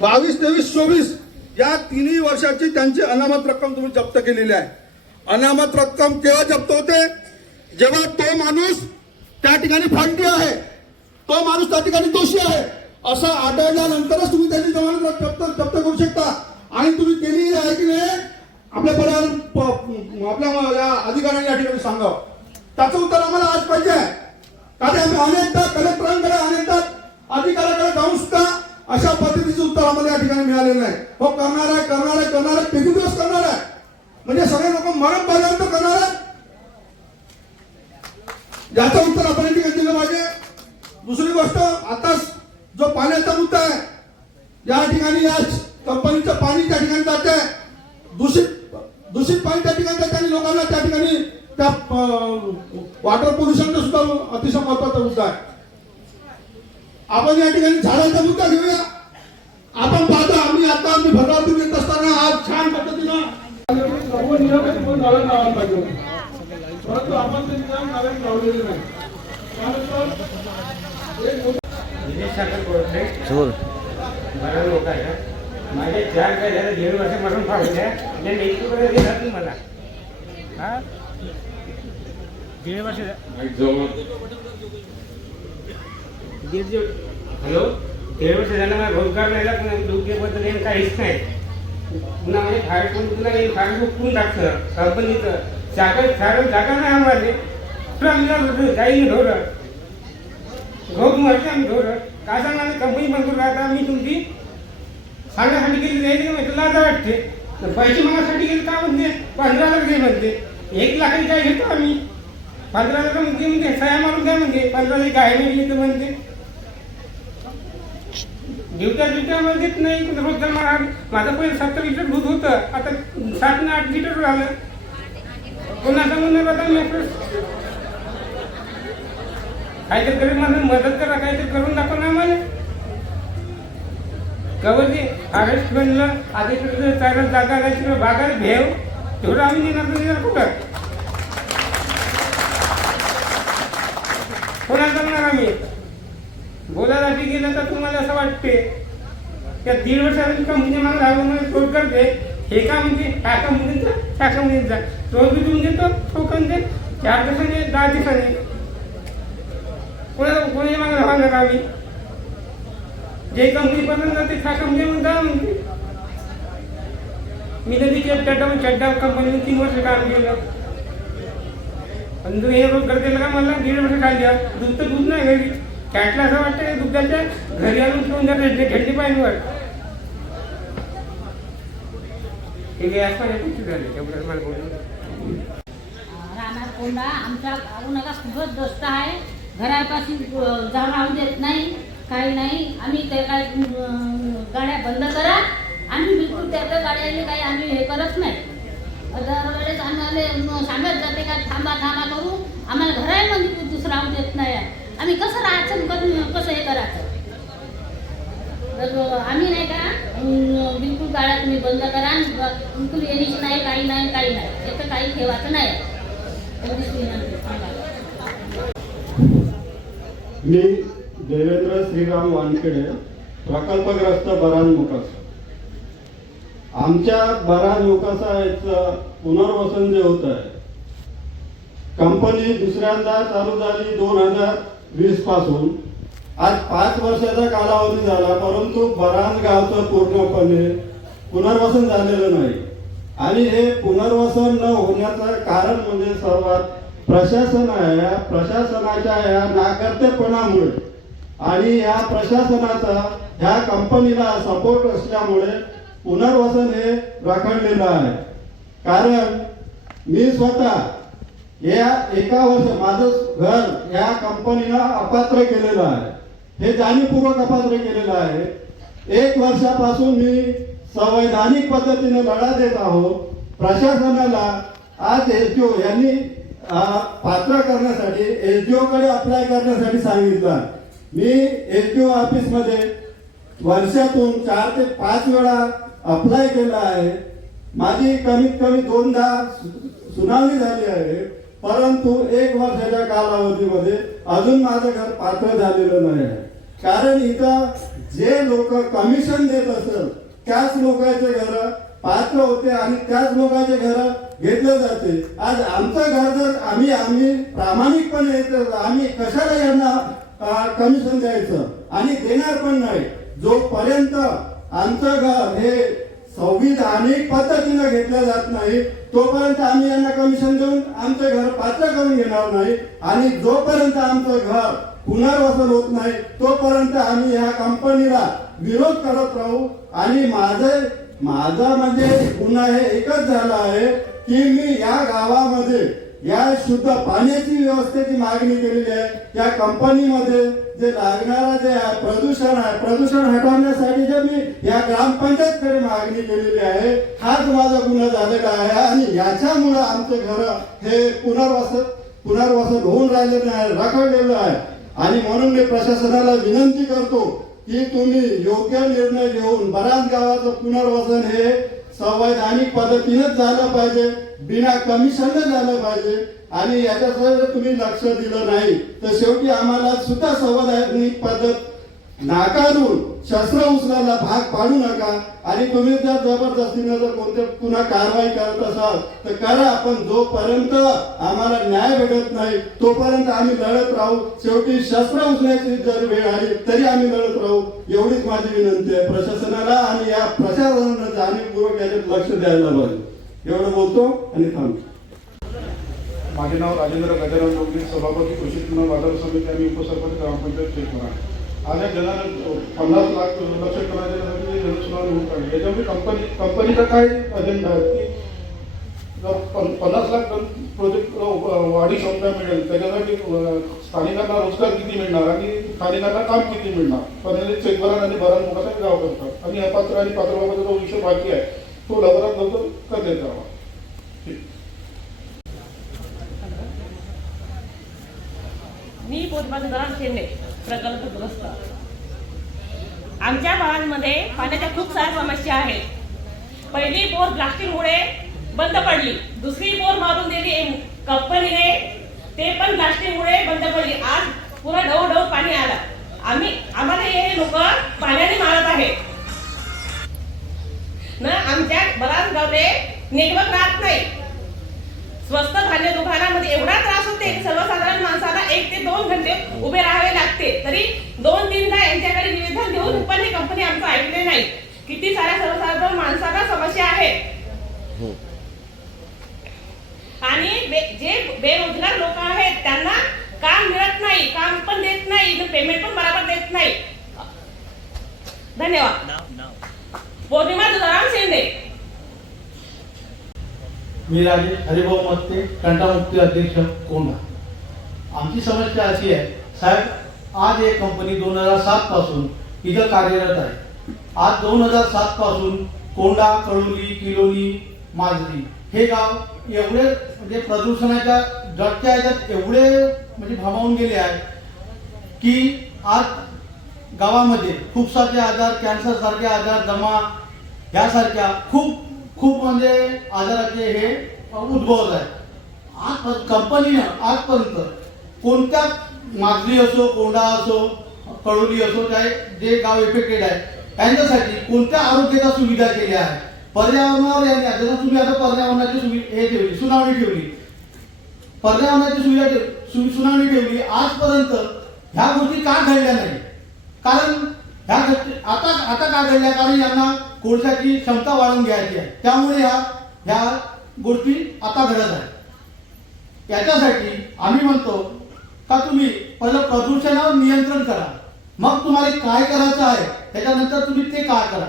22-23-24 या तिन्ही वर्षाची त्यांची अनामत रक्कम तुम्ही जप्त केलेली आहे. अनामत रक्कम केव्हा जप्त होते? जेव्हा तो माणूस त्या ठिकाणी फांटी आहे, तो माणूस त्या ठिकाणी दोषी आहे असं आढळल्यानंतरच तुम्ही त्याची जमानत जप्त करू शकता. आणि तुम्ही केली आहे की नाही आपल्या पर्यावरण आपल्या या अधिकाऱ्यांनी या ठिकाणी सांगावं. त्याचं उत्तर आम्हाला आज पाहिजे आहे. कारण आम्ही अनेकदा कलेक्टरांकडे अनेकदा अधिकाऱ्याकडे जाऊन सुद्धा अशा पद्धतीचं उत्तर आम्हाला या ठिकाणी मिळालेलं नाही. हो करणार आहे किती दिवस करणार आहे, म्हणजे सगळे लोक मरण पर्यंत करणार आहे, याचं उत्तर आपण या ठिकाणी दिलं पाहिजे. दुसरी गोष्ट, आता जो पाण्याचा मुद्दा आहे, या ठिकाणी या कंपनीचं पाणी त्या ठिकाणी जात आहे, दूषित पाणी त्या ठिकाणी जाते आणि लोकांना त्या ठिकाणी त्या वॉटर पोल्युशनचा सुद्धा अतिशय महत्वाचा मुद्दा आहे. आपण या ठिकाणी झाडांचा मुद्दा घेऊया. आपण पाहतो आम्ही भद्रावतीत येत असताना आज छान पद्धतीनं सर्व नियम लावायला पाहिजे, परंतु आपण ते नियम लावलेले नाही. बरं लोक आहे माझे 4 काय झालं 1.5 वर्ष मरून पावल्या नेटवर्क दिला तुम्हाला. हा 1.5 वर्ष हॅलो 1.5 वर्ष झालं मला रोजगार नाही लागला, दुर्गेबद्दल काहीच नाही. पुन्हा म्हणजे फायर पण तुला फायर उठून टाकतं कंपनीचं जागा नाही आम्हाला जाईल ढोरं रोज मारते आम्ही ढोरं काय सांगा कंपनी बंद करून राहता. मी तुमची सांगण्यासाठी गेली जायची का तुला आता वाटते पैसे मागण्यासाठी गेले का म्हणते 15,000 घे म्हणते. 1 लाखाची काय घेतो आम्ही 15,000 म्हणते सह्या मारून द्या म्हणते 15,000 काय नाही गेली तर म्हणते दिवट्या मला देत नाही. रोजगार माझं पहिले 70 लिटर दूध होतं, आता 7 आणि 8 लिटर झालं. कोणाचा म्हणून आता मी काहीतरी करून मला मदत करा, काहीतरी करून दाखवा ना आम्हाला. कवरती फॉरेस्टमॅनला आधी चांगलं जागा नाही तिकडे बागायला भेव तेवढं आम्ही देणार कुठं कोणाला करणार आम्ही. बोलायसाठी गेलं तर तुम्हाला असं वाटते त्या 1.5 वर्षासाठी कंपनी मला राहून रोजगार दे. हे का म्हणजे टाका मुलींचा रोज बी देऊन देतो ठोकून दे 4 दिवसांनी 10 दिवसांनी कोणी मागे राहणार आम्ही. जे कंपनी पर्यंत जाते त्या कंपनी म्हणून जा म्हणते. मी नदी चड्डा कंपनी 3 वर्ष काम केलं पण हे रोजगार दिला का मला 1.5 वर्ष काढल्या. दूध तर दूध नाही घरी कॅटला असं वाटतं दुधाच्या घरी आणून ठेवून जाते घेतली पाहिजे. हे गॅस पाहिजे झाले तेवढं मला बोलून राहणार कोंडा आमच्या उन्हाला खूपच दोस्त आहे. घरापासून जाऊन राहू देत नाही, काही नाही. आम्ही ते काय गाड्या बंद करा, आम्ही बिलकुल त्या गाड्याने काही आम्ही हे करत नाही. दरवेळेस आम्हाला सांगत जाते का थांबा करू, आम्हाला घरामध्ये दुसरं राहू देत नाही. आम्ही कसं राहायचं कसं हे करायचं. तर आम्ही नाही का बिलकुल गाड्या तुम्ही बंद करा, बिलकुल येण्याची नाही, काही नाही. याचं काही ठेवायचं नाही. एवढीच विनंती. मी देवेंद्र श्रीराम वानखेडे, प्रकल्पग्रस्त बरान मुकासा. आमच्या बरान मुकासा याचं पुनर्वसन जे होत आहे, कंपनी दुसऱ्यांदा चालू झाली 2020 पासून. आज 5 वर्षाचा कालावधी झाला, परंतु बरान गावचं पूर्णपणे पुनर्वसन झालेलं नाही. आणि हे पुनर्वसन न होण्याचं कारण म्हणजे सर्वात प्रशासन आहे. या प्रशासनाच्या या नाकर्तेपणामुळे आणि या प्रशासनाचा ह्या कंपनीला सपोर्ट असल्यामुळे पुनर्वसन हे रखडलेलं आहे. कारण मी स्वतः या 1 वर्ष माझं घर या कंपनीला अपात्र केलेलं आहे. हे जाणीवपूर्वक अपात्र केलेलं आहे. 1 वर्षापासून मी संवैधानिक पद्धतीने लढा देत आहोत. प्रशासनाला आज एसडीओ यांनी पात्र करण्यासाठी एसडीओ कडे अप्लाय करण्यासाठी सांगितलं. मी एसडीओ ऑफिस मध्ये वर्षातून 4 ते 5 वेळा अप्लाय केला आहे. माझी कमीत कमी 2दा सुनावणी झाली आहे, परंतु 1 वर्षाच्या कालावधीमध्ये अजून माझं घर पात्र झालेलं नाही आहे. कारण इथं जे लोक कमिशन देत असेल त्याच लोकांचे घर पात्र होते आणि त्याच लोकांचे घर घेतले जाते. आज आमचं घर जर आम्ही प्रामाणिकपणे आम्ही कशाला यांना कमिशन द्यायचं आणि देणार पण नाही. जोपर्यंत आमचं घर हे संविधानिक पद्धतीने घेतलं जात नाही तोपर्यंत आम्ही यांना कमिशन देऊन आमचं घर पात्र करून घेणार नाही. आणि जोपर्यंत आमचं घर पुनर्वसन होत नाही तोपर्यंत आम्ही ह्या कंपनीला विरोध करत राहू. आणि माझा म्हणजे पुन्हा हे एकच झालं आहे की मी या गावामध्ये या शुद्ध पाण्याची व्यवस्थेची मागणी केलेली आहे. या कंपनीमध्ये जे लागणारा जे प्रदूषण आहे, प्रदूषण हटवण्यासाठी जे मी या ग्रामपंचायतकडे मागणी केलेली आहे, हाच माझा गुन्हा झालेला आहे. आणि याच्यामुळे आमचे घर हे पुनर्वसन होऊन राहिलेलं आहे, रखडलेलं आहे. आणि म्हणून मी प्रशासनाला विनंती करतो की तुम्ही योग्य निर्णय घेऊन बराच गावाचं पुनर्वसन हे संवैधानिक पद्धतीनेच झालं पाहिजे, बिना कमिशनने झालं पाहिजे. आणि याच्याकडे जर तुम्ही लक्ष दिलं नाही तर शेवटी आम्हाला सुद्धा संवैधानिक पद्धत नाकारून शस्त्र उचलायला भाग पाडू नका. आणि तुम्ही जर जबरदस्तीने जर कोणत्या पुन्हा कारवाई करत असाल तर करा, पण जोपर्यंत आम्हाला न्याय भेटत नाही तोपर्यंत आम्ही लढत राहू. शेवटी शस्त्र उचलायची जर वेळ आली तरी आम्ही लढत राहू. एवढीच माझी विनंती आहे प्रशासनाला. आणि या प्रशासनानं जाणीवपूर्वक याच्यात लक्ष द्यायला पाहिजे. एवढं बोलतो आणि थांबतो. माझे नाव राजेंद्र गजानन जोगले, सभापती कृषी उत्पन्न बाजार समिती आणि उपसरपंच ग्रामपंचायत शेखपुरा. आज या जनानं 50 लाख लक्ष करण्यासाठी जनसुनावणी होऊन काढली. याच्यामध्ये कंपनीचा काय अजेंडा आहे की 50 लाख टन प्रोजेक्ट वाढी क्षमता मिळेल, त्याच्यासाठी स्थानिकांना रोजगार किती मिळणार आणि स्थानिकांना काम किती मिळणार. पण चेकबरान आणि बरान मुकासा गाव करतात. आणि अपात्र आणि पात्रबाबतचा जो विषय बाकी आहे तो लवकरात लवकर करण्यात यावा. मी पोटबाजार शेंडे प्रकल्पग्रस्त. आमच्या भागांमध्ये पाण्याच्या खूप साऱ्या समस्या आहेत. पहिली बोर प्लास्टिकमुळे बंद पडली, दुसरी बोर मारून दिली कंपनीने, ते पण प्लास्टिकमुळे बंद पडली. आज पुरा ढवढव पाणी आलं. आम्हाला हे लोक पाण्याने मारत आहेत ना. आमच्या बराच गावले नेटवर्क राहत नाही. स्वस्त धान्य दुकानामध्ये एवढा त्रास होते की सर्वसाधारण माणसाला 1 ते 2 घंटे उभे राहावे लागते. तरी 2-3दा यांच्याकडे निवेदन देऊन पण ही कंपनी आमचं ऐकले नाही. किती साऱ्या सर्वसाधारण माणसाला समस्या आहेत. आणि जे बेरोजगार लोक आहेत त्यांना काम मिळत नाही, काम पण देत नाही, पेमेंट पण बरोबर देत नाही. धन्यवाद. पौर्णिमा तुकाराम शेंडे. मी राजेश हरिभाऊ मत्ते, कंटामुक्ती अध्यक्ष कोंढा. आमची समस्या अशी आहे साहेब, आज एक कंपनी 2007 पासून इथं कार्यरत आहे. आज 2007 पासून कोंढा, कळोली, किलोली, माजरी हे गाव एवढे म्हणजे प्रदूषणाच्या जटच्या ह्याच्यात एवढे म्हणजे भामावून गेले आहेत की आज गावामध्ये खूप सारे आजार, कॅन्सर सारखे आजार, दमा यासारख्या खूप म्हणजे आजाराचे हे उद्भवत आहे. आज कंपनीनं आजपर्यंत कोणत्या माजली असो, कोंढा असो, कळोली असो, काय जे गाव इफेक्टेड आहे त्यांच्यासाठी कोणत्या आरोग्याच्या सुविधा केल्या आहे, पर्यावरणावर यांनी जसं तुम्ही आता पर्यावरणाची हे ठेवली, सुनावणी ठेवली, पर्यावरणाची सुनावणी ठेवली, आजपर्यंत ह्या गोष्टी का घडल्या नाही? कारण ह्या गोष्टी आता का घडल्या? कारण यांना कोळशाची क्षमता वाढवून घ्यायची आहे, त्यामुळे ह्या गोष्टी आता घडत आहेत. याच्यासाठी आम्ही म्हणतो का तुम्ही पहिलं प्रदूषणावर नियंत्रण करा, मग तुम्हाला काय करायचं आहे त्याच्यानंतर तुम्ही ते काय करा.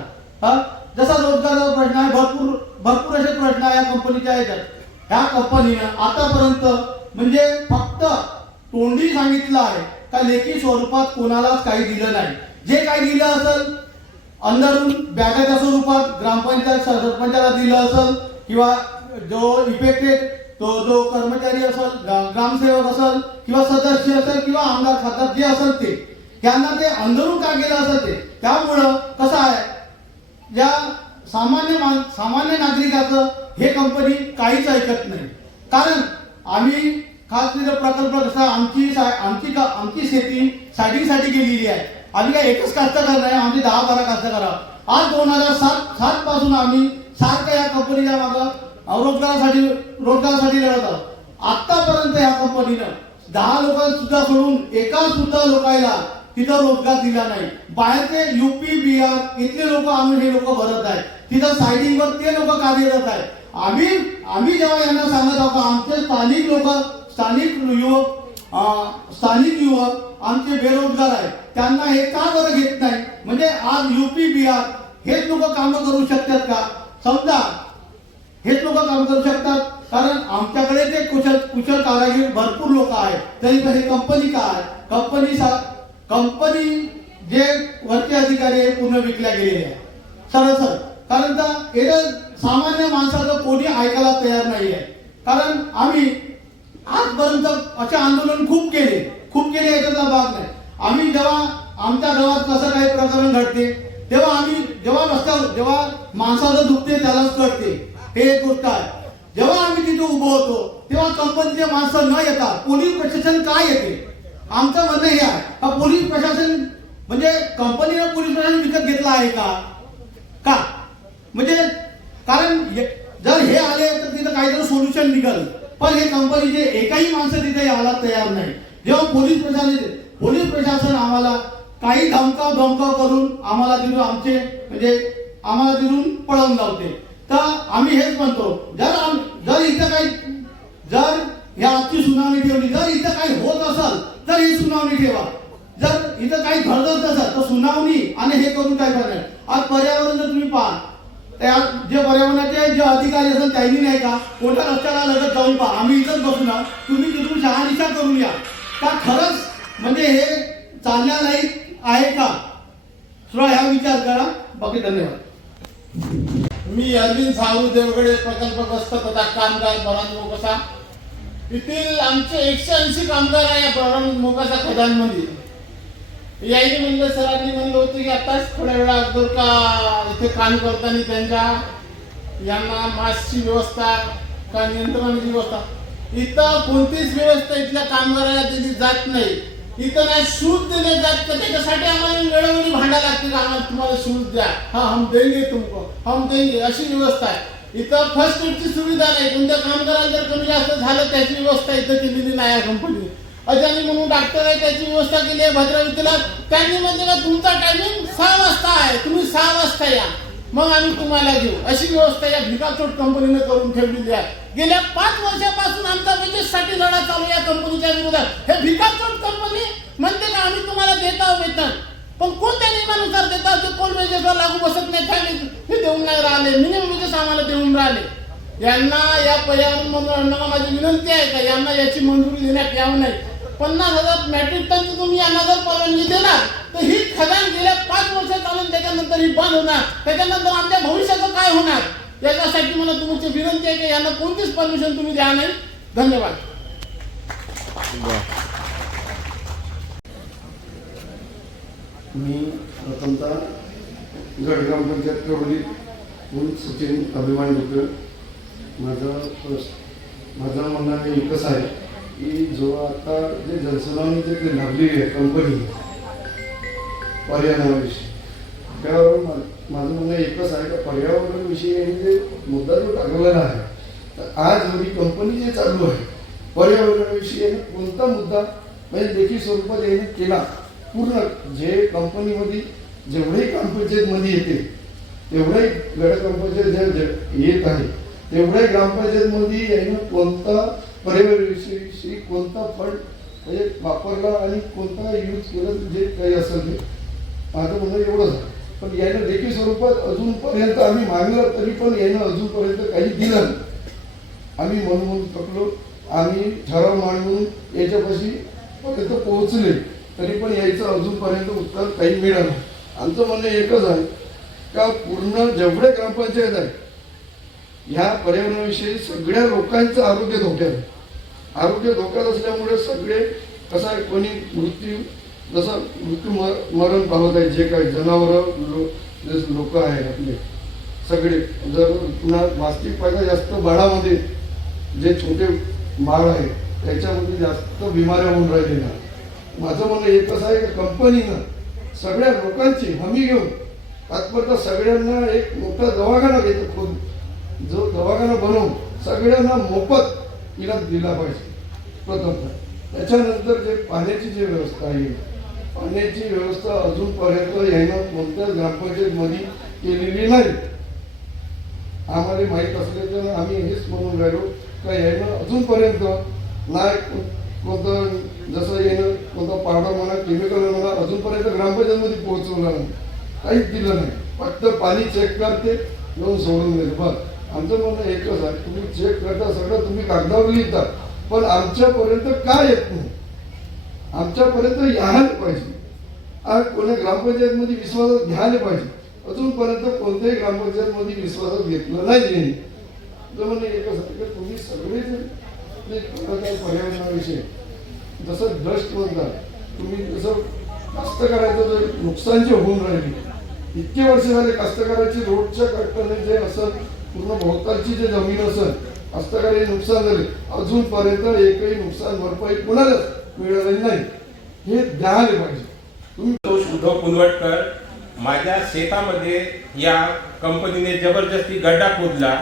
जसा रोजगाराचा प्रश्न आहे, भरपूर असे प्रश्न आहे या कंपनीच्या याच्यात. ह्या कंपनीनं आतापर्यंत म्हणजे फक्त तोंडी सांगितलं आहे का लेखी स्वरूपात कोणालाच काही दिलं नाही. जे काही दिलं असेल अंदरून बॅगाच्या स्वरूपात ग्रामपंचायत सरपंचाला दिलं असेल किंवा जो इफेक्टेड तो जो कर्मचारी असेल, ग्रामसेवक असेल किंवा सदस्य असेल किंवा आमदार खासदार जे असेल ते त्यांना ते अंदरून का गेलं असेल ते. त्यामुळं कसं आहे, या सामान्य नागरिकाचं हे कंपनी काहीच ऐकत नाही. कारण आम्ही खास प्रकल्प कसा आमची शेती साठीसाठी गेलेली आहे. आम्ही काय एकच कास्तकार नाही, आमचे 10-12 कास्तकार आहोत. आज 2007 पासून आम्ही सारखं या कंपनीच्या मागं रोजगारासाठी लढत आहोत. आतापर्यंत या कंपनीनं 10 लोकांना सुद्धा सोडून एका सुद्धा लोकांना तिथं रोजगार दिला नाही. बाहेरचे युपी बिहार इथले लोक आणून हे लोक भरत आहेत, तिथं सायडिंगवर ते लोक कार्यरत आहेत. आम्ही जेव्हा यांना सांगत आहोत आमचे स्थानिक युवक आमचे बेरोजगार आहेत, त्यांना हे का बरं घेत नाही? म्हणजे आज युपी बिहार हेच लोक कामं करू शकतात का? समजा हेच लोक काम करू शकतात, कारण आमच्याकडे ते कुशल कारागीर भरपूर लोक आहेत. तरी हे कंपनी काय, कंपनी जे वरचे अधिकारी आहे पूर्ण विकल्या गेलेले आहे सरळ. कारण सामान्य माणसाचं कोणी ऐकायला तयार नाही आहे. कारण आम्ही आजपर्यंत असे आंदोलन खूप केले याच्यातला भाग नाही. आम्ही जेव्हा आमच्या गावात कसं काही प्रकरण घडते तेव्हा आम्ही जेव्हा माणसाचं दुखते त्यालाच कळते, हे एक गोष्ट आहे. जेव्हा आम्ही तिथे उभं होतो तेव्हा कंपनीचे माणसं न येता पोलीस प्रशासन काय येते? आमचं म्हणणं हे आहे का पोलीस प्रशासन म्हणजे कंपनीनं पोलीस प्रशासन विकत घेतला आहे का? म्हणजे कारण जर हे आले तर तिथं काहीतरी सोल्युशन निघाल, पण हे कंपनीचे एकाही माणसं तिथे यायला तयार नाही. जेव्हा पोलीस प्रशासन आम्हाला काही धमकाव करून आम्हाला तिथून पळवून लावते, तर आम्ही हेच म्हणतो जर इथं काही या आजची सुनावणी ठेवली, जर इथं काही होत असेल तर ही सुनावणी ठेवा. जर इथं काही घडत नसेल तर सुनावणी आणि हे करून काय करणार? आज पर्यावरण जर तुम्ही पहा, जे पर्यावरणाचे जे अधिकारी असेल त्यांनी नाही का कोणत्या रस्त्याला लगत जाऊन पहा, आम्ही इथंच बसू ना, तुम्ही तिथून शहानिशा करून या का खरंच म्हणजे हे चालण्यालायक आहे का? थोडा ह्या विचार करा. बाकी धन्यवाद. मी अरविंद सावरू देवगडे प्रकल्पग्रस्त तथा कामगार बरान मोकासा येथील आमचे 180 कामगार आहे या बरान मोकासा खदानमध्ये. यायने म्हणलं सरांनी म्हणलं होतं की आताच थोड्या वेळा अगोदर का इथे काम करताना यांना मास्कची व्यवस्था का नियंत्रणाची व्यवस्था, इथं कोणतीच व्यवस्था इथल्या कामगाराला दिली जात नाही. इथं नाही शूज दिले जात, त्याच्यासाठी आम्हाला वेळोवेळी भांडा लागते का आम्हाला तुम्हाला शूज द्या, हम देंगे तुमको, हम देंगे, अशी व्यवस्था आहे. इथं फर्स्ट एडची सुविधा नाही. कोणत्या कामगाराला जर कमी जास्त झालं त्याची व्यवस्था इथं केलेली नाही. कंपनी अजानी म्हणून डॉक्टर आहे त्याची व्यवस्था केली आहे भद्रावतीला. त्यांनी म्हणजे का तुमचा टायमिंग 6 वाजता आहे, तुम्ही 6 वाजता या, मग आम्ही तुम्हाला घेऊ, अशी व्यवस्था या भिकाचोट कंपनीने करून ठेवलेली आहे. गेल्या 5 वर्षापासून आमचा वेजेससाठी लढा चालू या कंपनीच्या विरोधात. हे भिकाचोट कंपनी म्हणते का आम्ही तुम्हाला देत आहोत वेतन, पण कोणत्या नियमानुसार देतात ते कोण वेजेसला लागू बसत नाही, हे देऊन नाही राहिले. मिनिमम वेजेस आम्हाला देऊन राहिले. यांना या पर्यावरण मंत्र्यांना माझी विनंती आहे का यांना याची मंजुरी देण्यात यावं नाही. 50,000 मेट्रिक टन तुम्ही यांना जर परवानगी देणार तर ही खदान गेल्या 5 वर्ष चालून त्याच्यानंतर ही बंद होणार. त्याच्यानंतर आमच्या भविष्याचं काय होणार याच्यासाठी मला तुमची विनंती आहे की यांना कोणतीच परमिशन तुम्ही द्या नाही. धन्यवाद. मी प्रथमतः गड ग्रामपंचायत कवली सचिन अभिमान होतं. माझं म्हणणं एकच आहे की जो आता जे जनसुनावणी जे लागली आहे कंपनी पर्यावरणाविषयी, त्यावर माझं म्हणणं एकच आहे का पर्यावरणाविषयी जे मुद्दा जो टाकलेला आहे, तर आज ही कंपनी जे चालू आहे पर्यावरणाविषयी याने कोणता मुद्दा म्हणजे लेखी स्वरूपात याने केला, पूर्ण जे कंपनीमध्ये जेवढे ग्रामपंचायतमध्ये येते तेवढे ग्रामपंचायत जे येत आहे तेवढ्या ग्रामपंचायतमध्ये याने कोणता पर्यावरणाविषयी कोणता फंड म्हणजे वापरला आणि कोणता यूज केलं, जे काही असेल ते माझं म्हणणं एवढंच आहे. पण यानं लेखी स्वरूपात अजूनपर्यंत आम्ही मागलं तरी पण यानं अजूनपर्यंत काही दिलं नाही. आम्ही म्हणून थकलो, आम्ही ठराव मांडून याच्यापाशी पर्यंत पोहोचले तरी पण यायचं अजूनपर्यंत उत्तर काही मिळालं. आमचं म्हणणं एकच आहे का पूर्ण जेवढे ग्रामपंचायत आहे ह्या पर्यावरणाविषयी सगळ्या लोकांचं आरोग्य धोक्यात आहे. आरोग्य धोक्यात असल्यामुळे सगळे कसं आहे, कोणी मृत्यू जसं मरण पावत आहे, जे काही जनावरं लोक आहेत आपले सगळे, जर पुन्हा वास्तविक फायदा जास्त बाळामध्ये जे छोटे बाळ आहे त्याच्यामध्ये जास्त बिमाऱ्या होऊन राहिलेल्या. माझं म्हणणं एकच आहे की कंपनीनं सगळ्या लोकांची हमी घेऊन तात्पुरता सगळ्यांना एक मोठा दवाखाना घेतो, खूप जो दवाखाना बनवून सगळ्यांना मोफत इलाज दिला पाहिजे प्रथमतः. त्याच्यानंतर जे पाण्याची जी व्यवस्था आहे, पाण्याची व्यवस्था अजूनपर्यंत यानं कोणत्याच ग्रामपंचायतमध्ये केलेली नाही. आम्हाला माहीत असल्याचं आम्ही हेच म्हणून राहिलो का यानं अजूनपर्यंत नाही कोणतं, जसं यानं कोणता पावडर म्हणा केमिकल म्हणा अजूनपर्यंत ग्रामपंचायतमध्ये पोहोचवलं नाही, काहीच दिलं नाही. फक्त पाणी चेक करते येऊन सोडून देते बस. आमचं म्हणणं एकच आहे, तुम्ही चेक करता सगळं तुम्ही कागदावर लिहिता पण आमच्यापर्यंत का येत नाही, आमच्यापर्यंत यायला पाहिजे. आज कोणी ग्रामपंचायतमध्ये विश्वासात घ्यायला पाहिजे. अजूनपर्यंत कोणत्याही ग्रामपंचायतमध्ये विश्वासात घेतलं नाही त्यांनी. तर म्हणजे एकच आहे की तुम्ही सगळे जे पर्यावरणाविषयी जसं डस्ट म्हणतात, तुम्ही जसं कास्तकाराचं जर नुकसान जे होऊन राहिले इतके वर्ष झाले, कास्तकाराची रोडच्या कट्ट्याने जे असं पूर्ण भोवतालची जे जमीन असेल कास्तकारी नुकसान झाले, अजूनपर्यंत एकही नुकसान भरपाई कुणालाच मिळालेली नाही. हे द्यायला पाहिजे. तुम्ही उद्धव कुंदवटकर, माझ्या शेतामध्ये या कंपनीने जबरदस्ती गड्डा खोदला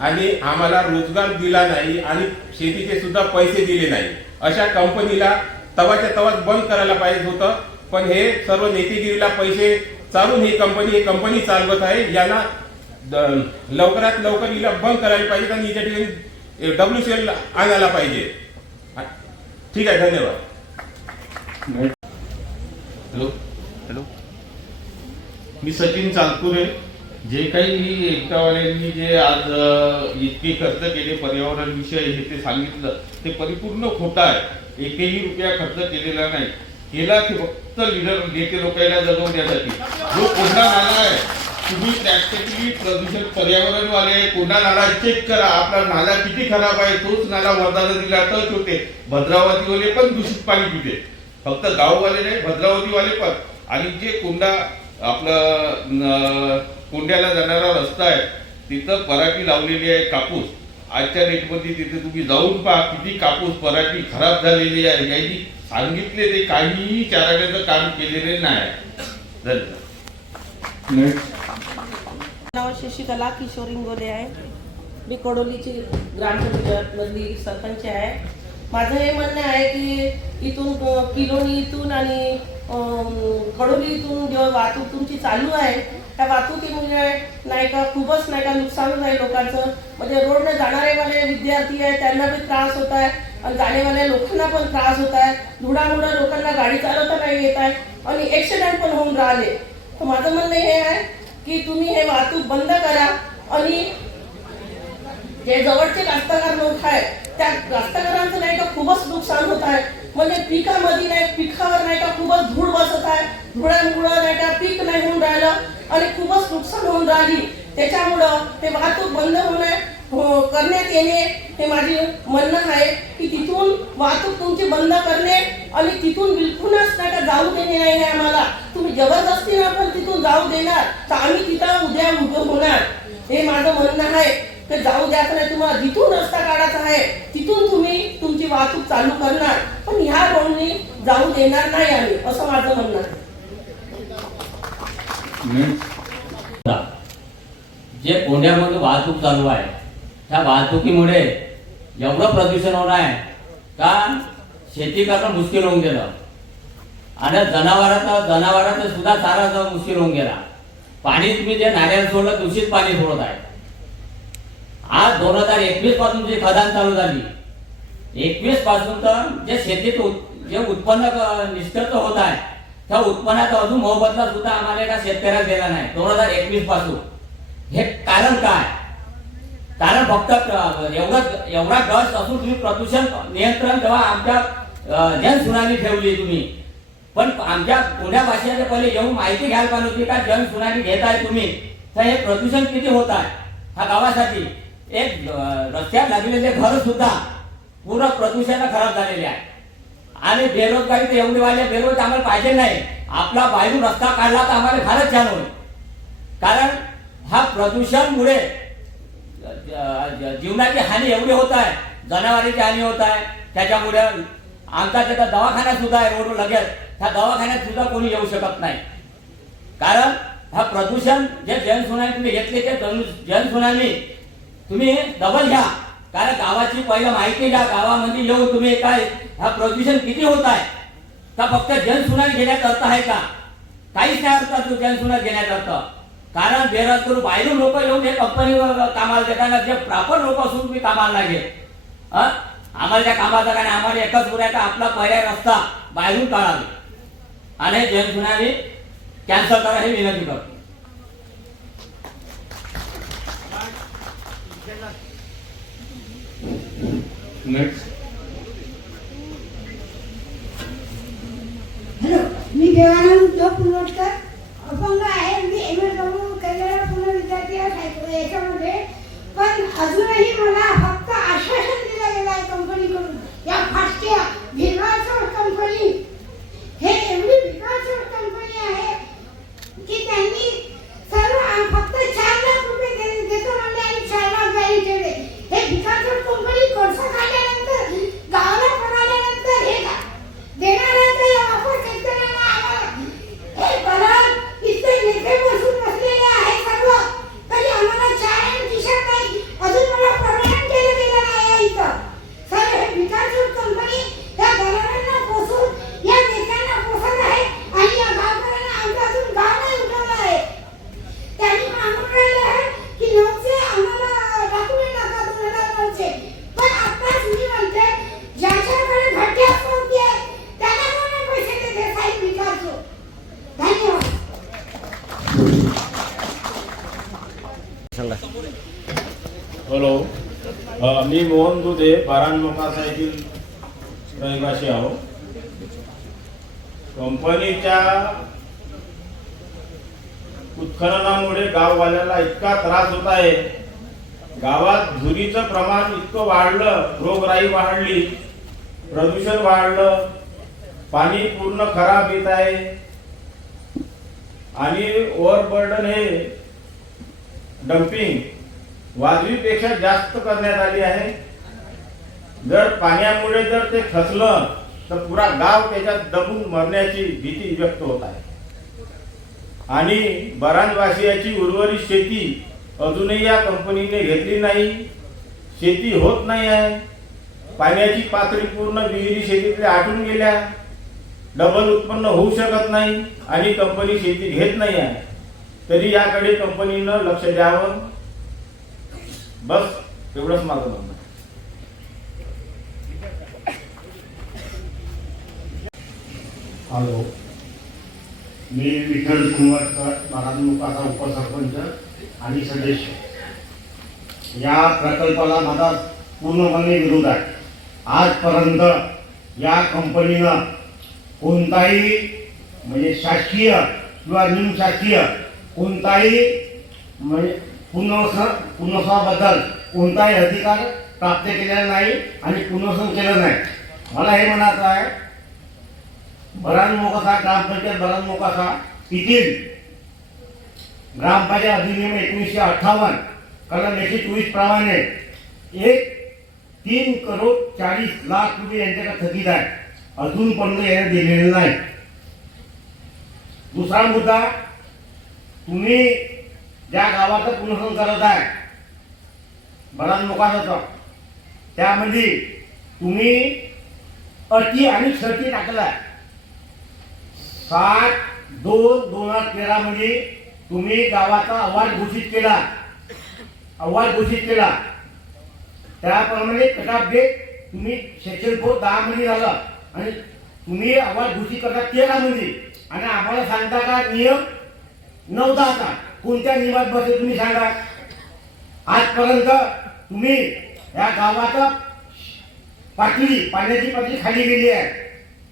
आणि आम्हाला रोजगार दिला नाही आणि शेतीचे सुद्धा पैसे दिले नाही. अशा कंपनीला तवाच्या तवाच बंद करायला पाहिजे होतं. पण हे सर्व नेतेगिरीला पैसे चालून ही कंपनी चालवत आहे. यांना लवकरात लवकर हिला बंद करायला पाहिजे आणि हिच्या ठिकाणी WCL आणायला पाहिजे. ठीक आहे, धन्यवाद. हॅलो, मी सचिन चालकुरे. जे काही एकतावाल्यांनी जे आज इतके खर्च केले पर्यावरण विषय हे ते सांगितलं ते परिपूर्ण खोटं आहे. एकही रुपया खर्च केलेला नाही. केला की फक्त नेते लोकांना जगवण्यासाठी. जो कोंढा नाला आहे, तुम्ही प्रॅक्टिकली प्रदूषण पर्यावरणवाले कोंढा नाला चेक करा. आपला नाला किती खराब आहे. तोच नाला वर्धा नदीला टच होते. भद्रावतीवाले पण दूषित पाणी पिते, फक्त गाववाले नाही भद्रावतीवाले पण. आणि जे कोंढा आपलं कोंड्याला जाणारा रस्ता आहे तिथं पराठी लावलेली आहे कापूस. आजच्या डेटमध्ये तिथे तुम्ही जाऊन पहा किती कापूस पराठी खराब झालेली आहे. यांनी सांगितले ते काहीही चाराण्याचं काम केलेले नाही. धन्यवाद. नाव शशिकला किशोर इंगोले आहे. मी कडोलीची ग्रामपंचायत मधली सरपंच आहे. माझं हे म्हणणं आहे की इथून किलोनी इथून आणि कडोली इथून जेव्हा वाहतूक तुमची चालू आहे त्या वाहतुकीमुळे नाही का खूपच नाही का नुकसान होत आहे लोकांचं. म्हणजे रोडने जाणारेवाले विद्यार्थी आहे त्यांना बी त्रास होत आहे आणि जाणेवाल्या लोकांना पण त्रास होत आहे. धुळामुळे लोकांना गाडी चालवता नाही येत आहे आणि ॲक्सिडेंट पण होऊन राहिले. तर माझं म्हणणं हे आहे की तुम्ही हे वाहतूक बंद करा आणि जे जवळचे कास्तकार लोक आहेत त्या कास्तकारांचं नाही का खूपच नुकसान होत आहे. म्हणजे पिकामध्ये नाही पिकावर नाही का खूपच धूळ बसत आहे. धुळ्यामुळं नाही का पीक नाही होऊन राहिलं आणि खूपच नुकसान होऊन राहिली. त्याच्यामुळं ते वाहतूक बंद करण्यात येणे हे माझे म्हणणं आहे की तिथून वाहतूक तुमची बंद करणे आणि तिथून बिलकुलच नाही का जाऊ देणे नाही आहे आम्हाला. तुम्ही जबरदस्तीनं पण तिथून जाऊ देणार तर आम्ही तिथं उद्या उभं होणार. हे माझं म्हणणं आहे. तर जाऊ द्यायचं नाही, तुम्हाला जिथून रस्ता काढायचा आहे तिथून तुम्ही तुमची वाहतूक चालू करणार, पण ह्या रोडनी जाऊ देणार नाही आम्ही, असं माझं म्हणणं आहे. जे कोंड्यामध्ये वाहतूक चालू आहे त्या वाहतुकीमुळे एवढं प्रदूषण होणार आहे का शेती करणं मुश्किल होऊन गेलं आणि जनावरांचा सुद्धा चारा मुश्किल होऊन गेला. पाणी तुम्ही जे नाल्याला सोडलं दूषित पाणी सोडत आहे. आज 2021 पासून जी खदान चालू झाली, 21 पासून तर जे शेतीत जे उत्पन्न निष्ठर्च होत आहे त्या उत्पन्नाचा अजून मोबदला सुद्धा आम्हाला एका शेतकऱ्याला दिला नाही 2021 पासून. हे कारण काय? कारण फक्त एवढा गट असून तुम्ही प्रदूषण नियंत्रण जेव्हा आमच्या जनसुनावणी ठेवली तुम्ही, पण आमच्या पुण्या भाषेच्या पहिले येऊन माहिती घ्यायला पाहिजे होती का जनसुनावणी घेत आहे तुम्ही तर हे प्रदूषण किती होत आहे ह्या गावासाठी. एक रस्त्यात लागलेले घर सुद्धा पूर्ण प्रदूषणाला खराब झालेले आहे. आणि बेरोजगारी तर एवढी वाढली, बेरोजगार आम्हाला पाहिजे नाही. आपला बाहेरून रस्ता काढला तर आम्हाला फारच छान होईल. कारण हा प्रदूषणमुळे जीवनाची हानी एवढी होत आहे, जनावरांची हानी होत आहे. त्याच्यामुळे आमचा त्याचा दवाखाना सुद्धा आहे रोड लगेच, त्या दवाखान्यात सुद्धा कोणी येऊ शकत नाही. कारण हा प्रदूषण जे जनसुनावणी तुम्ही घेतली ते जनसुनावणी तुम्ही डबल घ्या. कारण गावाची पहिलं माहिती घ्या, गावामध्ये येऊन तुम्ही काय हा प्रदूषण किती होत आहे का फक्त जनसुनावणी घेण्यात अर्थ आहे का? काहीच नाही अर्थ तो जनसुनावणी घेण्यात अर्थ. कारण बेरोजगार बाहेरून लोक येऊन हे कंपनीवर कामाला देताना जे प्रॉपर लोक असून तुम्ही कामाला लागेल. आम्हाला त्या कामाचा काय आम्हाला एकच बोलायचं आपला पर्याय रस्ता बाहेरून काढावे आणि जनसुनावणी कॅन्सल करा हे विनंती करतो. हॅलो, मी देवानंद उद्धव पुनोटकर अपंग आहे. मी MSW केलेला पुणे विद्यार्थी आहे याच्यामध्ये. पण अजूनही मला फक्त आश्वासन दिलं गेलं आहे कंपनीकडून. या फास्टच्या भिरवासोड कंपनी हे एवढी भिरवासोड कंपनी आहे की त्यांनी सर्व फक्त 4 लाख रुपये देतो म्हणले आणि 4 लाख जाहीर केले. हे भिरवासोड कंपनी कोळसा काढल्यानंतर गावाला पडाल्यानंतर हे देणाऱ्यांचा वापर शेतकऱ्यांना आम्हाला हे बलात् इथे नेते बसून बसलेले आहे सर्व, तरी आम्हाला चाय आणि टी-शर्ट नाही, अजून मला प्रमाण केलं गेलं नाही आहे इथं. सर हे विकासोड कंपनी या दलालांना पोसून या नेत्यांना पोसत आहे आणि या गावकऱ्यांना आमचं अजून गाव नाही उठवलं आहे. त्यांनी मागून राहिलं आहे की 900 आम्हाला डॉक्युमेंट दाखवा 2009चे. पण आत्ताच मी म्हणते ज्याच्याकडे घट्टी असते त्याला कोण पैसे देते साहेब विकासोड. धन्यवाद. हॅलो, मी मोहन दुधे बारांमोकासा येथील रहिवासी आहो. कंपनीच्या उत्खननामुळे गाववाल्याला इतका त्रास होत आहे. गावात धुरीचं प्रमाण इतकं वाढलं, रोगराई वाढली, प्रदूषण वाढलं, पाणी पूर्ण खराब येत आहे आणि ओव्हरबर्डन हे डम्पिंग वाजवीपेक्षा जास्त करण्यात आली आहे. जर पाण्यामुळे जर ते खचलं तर पुरा गाव त्याच्यात दबून मरण्याची भीती व्यक्त होत आहे. आणि बरांजवासियाची उर्वरित शेती अजूनही या कंपनीने घेतली नाही. शेती होत नाही आहे. पाण्याची पातळी पूर्ण विहिरी शेतीतले आटून गेल्या. डबल उत्पन्न होऊ शकत नाही आणि कंपनी शेती घेत नाही आहे. तरी याकडे कंपनीनं लक्ष द्यावं. बस एवढंच माझं म्हणणं. हॅलो, मी विठ्ठल कुंवरकर बारांमुकाचा उपसरपंच आणि सदस्य. या प्रकल्पाला माझा पूर्णपणे विरोध आहे. आजपर्यंत या कंपनीनं कोणताही म्हणजे शासकीय किंवा निमशासकीय कोणताही म्हणजे पुनर्वसनाबद्दल कोणताही अधिकार प्राप्त केलेला नाही आणि पुनर्वसन केलं नाही. मला हे म्हणायचं आहे, बरांमोकासा ग्रामपंचायत बरांमोकासा येथील ग्रामपंचायत अधिनियम 1958 कलम 124 प्रमाणे 3,40,00,000 रुपये यांच्याकडे थकीत आहे, अजूनपर्यंत याने दिलेले नाही. दुसरा मुद्दा, तुम्ही ज्या गावाचं पुनर्वसन करत आहे बराच लोकांचा, त्यामध्ये तुम्ही अटी आणि शर्ती टाकल्या. 7/2/2013 मध्ये तुम्ही गावाचा अहवाल घोषित केला, त्याप्रमाणे कटाप डेट तुम्ही सेक्शन 4/10 मध्ये झाला आणि तुम्ही अहवाल घोषित करता 13 मध्ये आणि आम्हाला सांगता का नियम 9/10 कोणत्या नियमात बसले तुम्ही सांगा. आजपर्यंत तुम्ही या गावाचा पाण्याची पातळी खाली गेली आहे,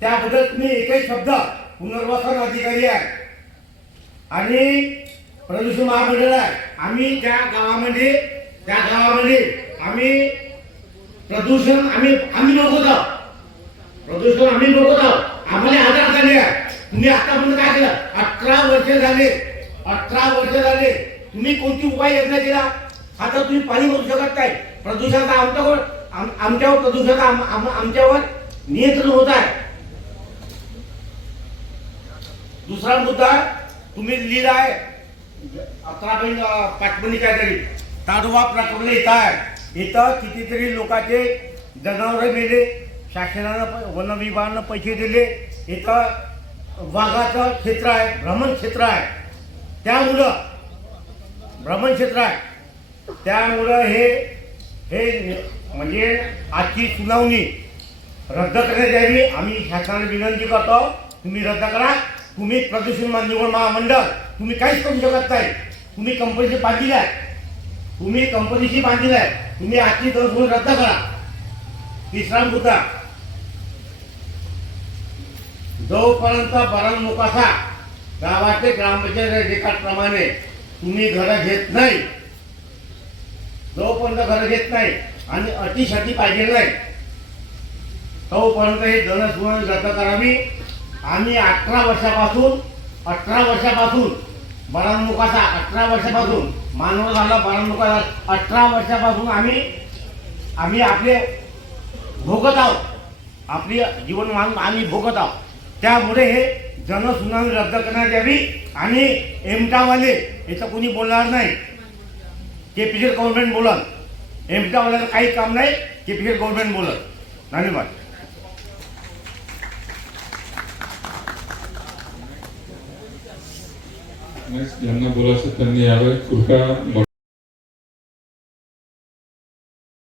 त्याबद्दल तुम्ही एकही शब्द पुनर्वसन अधिकारी आहे आणि प्रदूषण महामंडळ आहे. आम्ही त्या गावामध्ये आम्ही प्रदूषण आम्ही बघत आहोत, आम्हाला आजार झाले आहे. तुम्ही आतापर्यंत काय केलं? 18 वर्ष झाले तुम्ही कोणती उपाययोजना केला? आता तुम्ही पाणी भरू शकत नाही. प्रदूषणाचा आमच्यावर नियंत्रण होत आहे. दुसरा मुद्दा तुम्ही लिहिला आहे 11.5 काहीतरी ताडोबा प्रकरण येत आहे. इथं कितीतरी लोकांचे जनावर मेले, शासनानं वन विभागानं पैसे दिले. इथं वाघाचं क्षेत्र आहे, भ्रमण क्षेत्र आहे, त्यामुळं हे म्हणजे आजची सुनावणी रद्द करण्यात यावी. आम्ही शासनाला विनंती करतो, तुम्ही रद्द करा. तुम्ही प्रदूषण नियमन महामंडळ तुम्ही काहीच करू शकत नाही. तुम्ही कंपनीशी बांधलेली आहे, तुम्ही आजची सुनावणी रद्द करा. तिसरा मुद्दा, जोपर्यंत बरण मुकासा गावाचे ग्रामपंचायत रेकॉर्डप्रमाणे तुम्ही घरं घेत नाही, आणि अटीसाठी पाहिजे नाही, तोपर्यंत हे जनसुनावणी रद्द करावी. आम्ही 18 वर्षापासून बरण मुकासा 18 वर्षापासून मानव झाला, बरण मुकासा 18 वर्षापासून आम्ही आपले भोगत आहोत, आपली जीवनमान आम्ही भोगत आहोत. त्यामुळे हे जनसुनावणी रद्द करण्यात यावी. आणि एमटावाले याचं कोणी बोलणार नाही, केपीसी गव्हर्नमेंट बोलत. एमटावाल्याला काही काम नाही, केपीसी गव्हर्नमेंट बोलत. धन्यवाद. ज्यांना बोलायचं त्यांनी यावेळी कृपया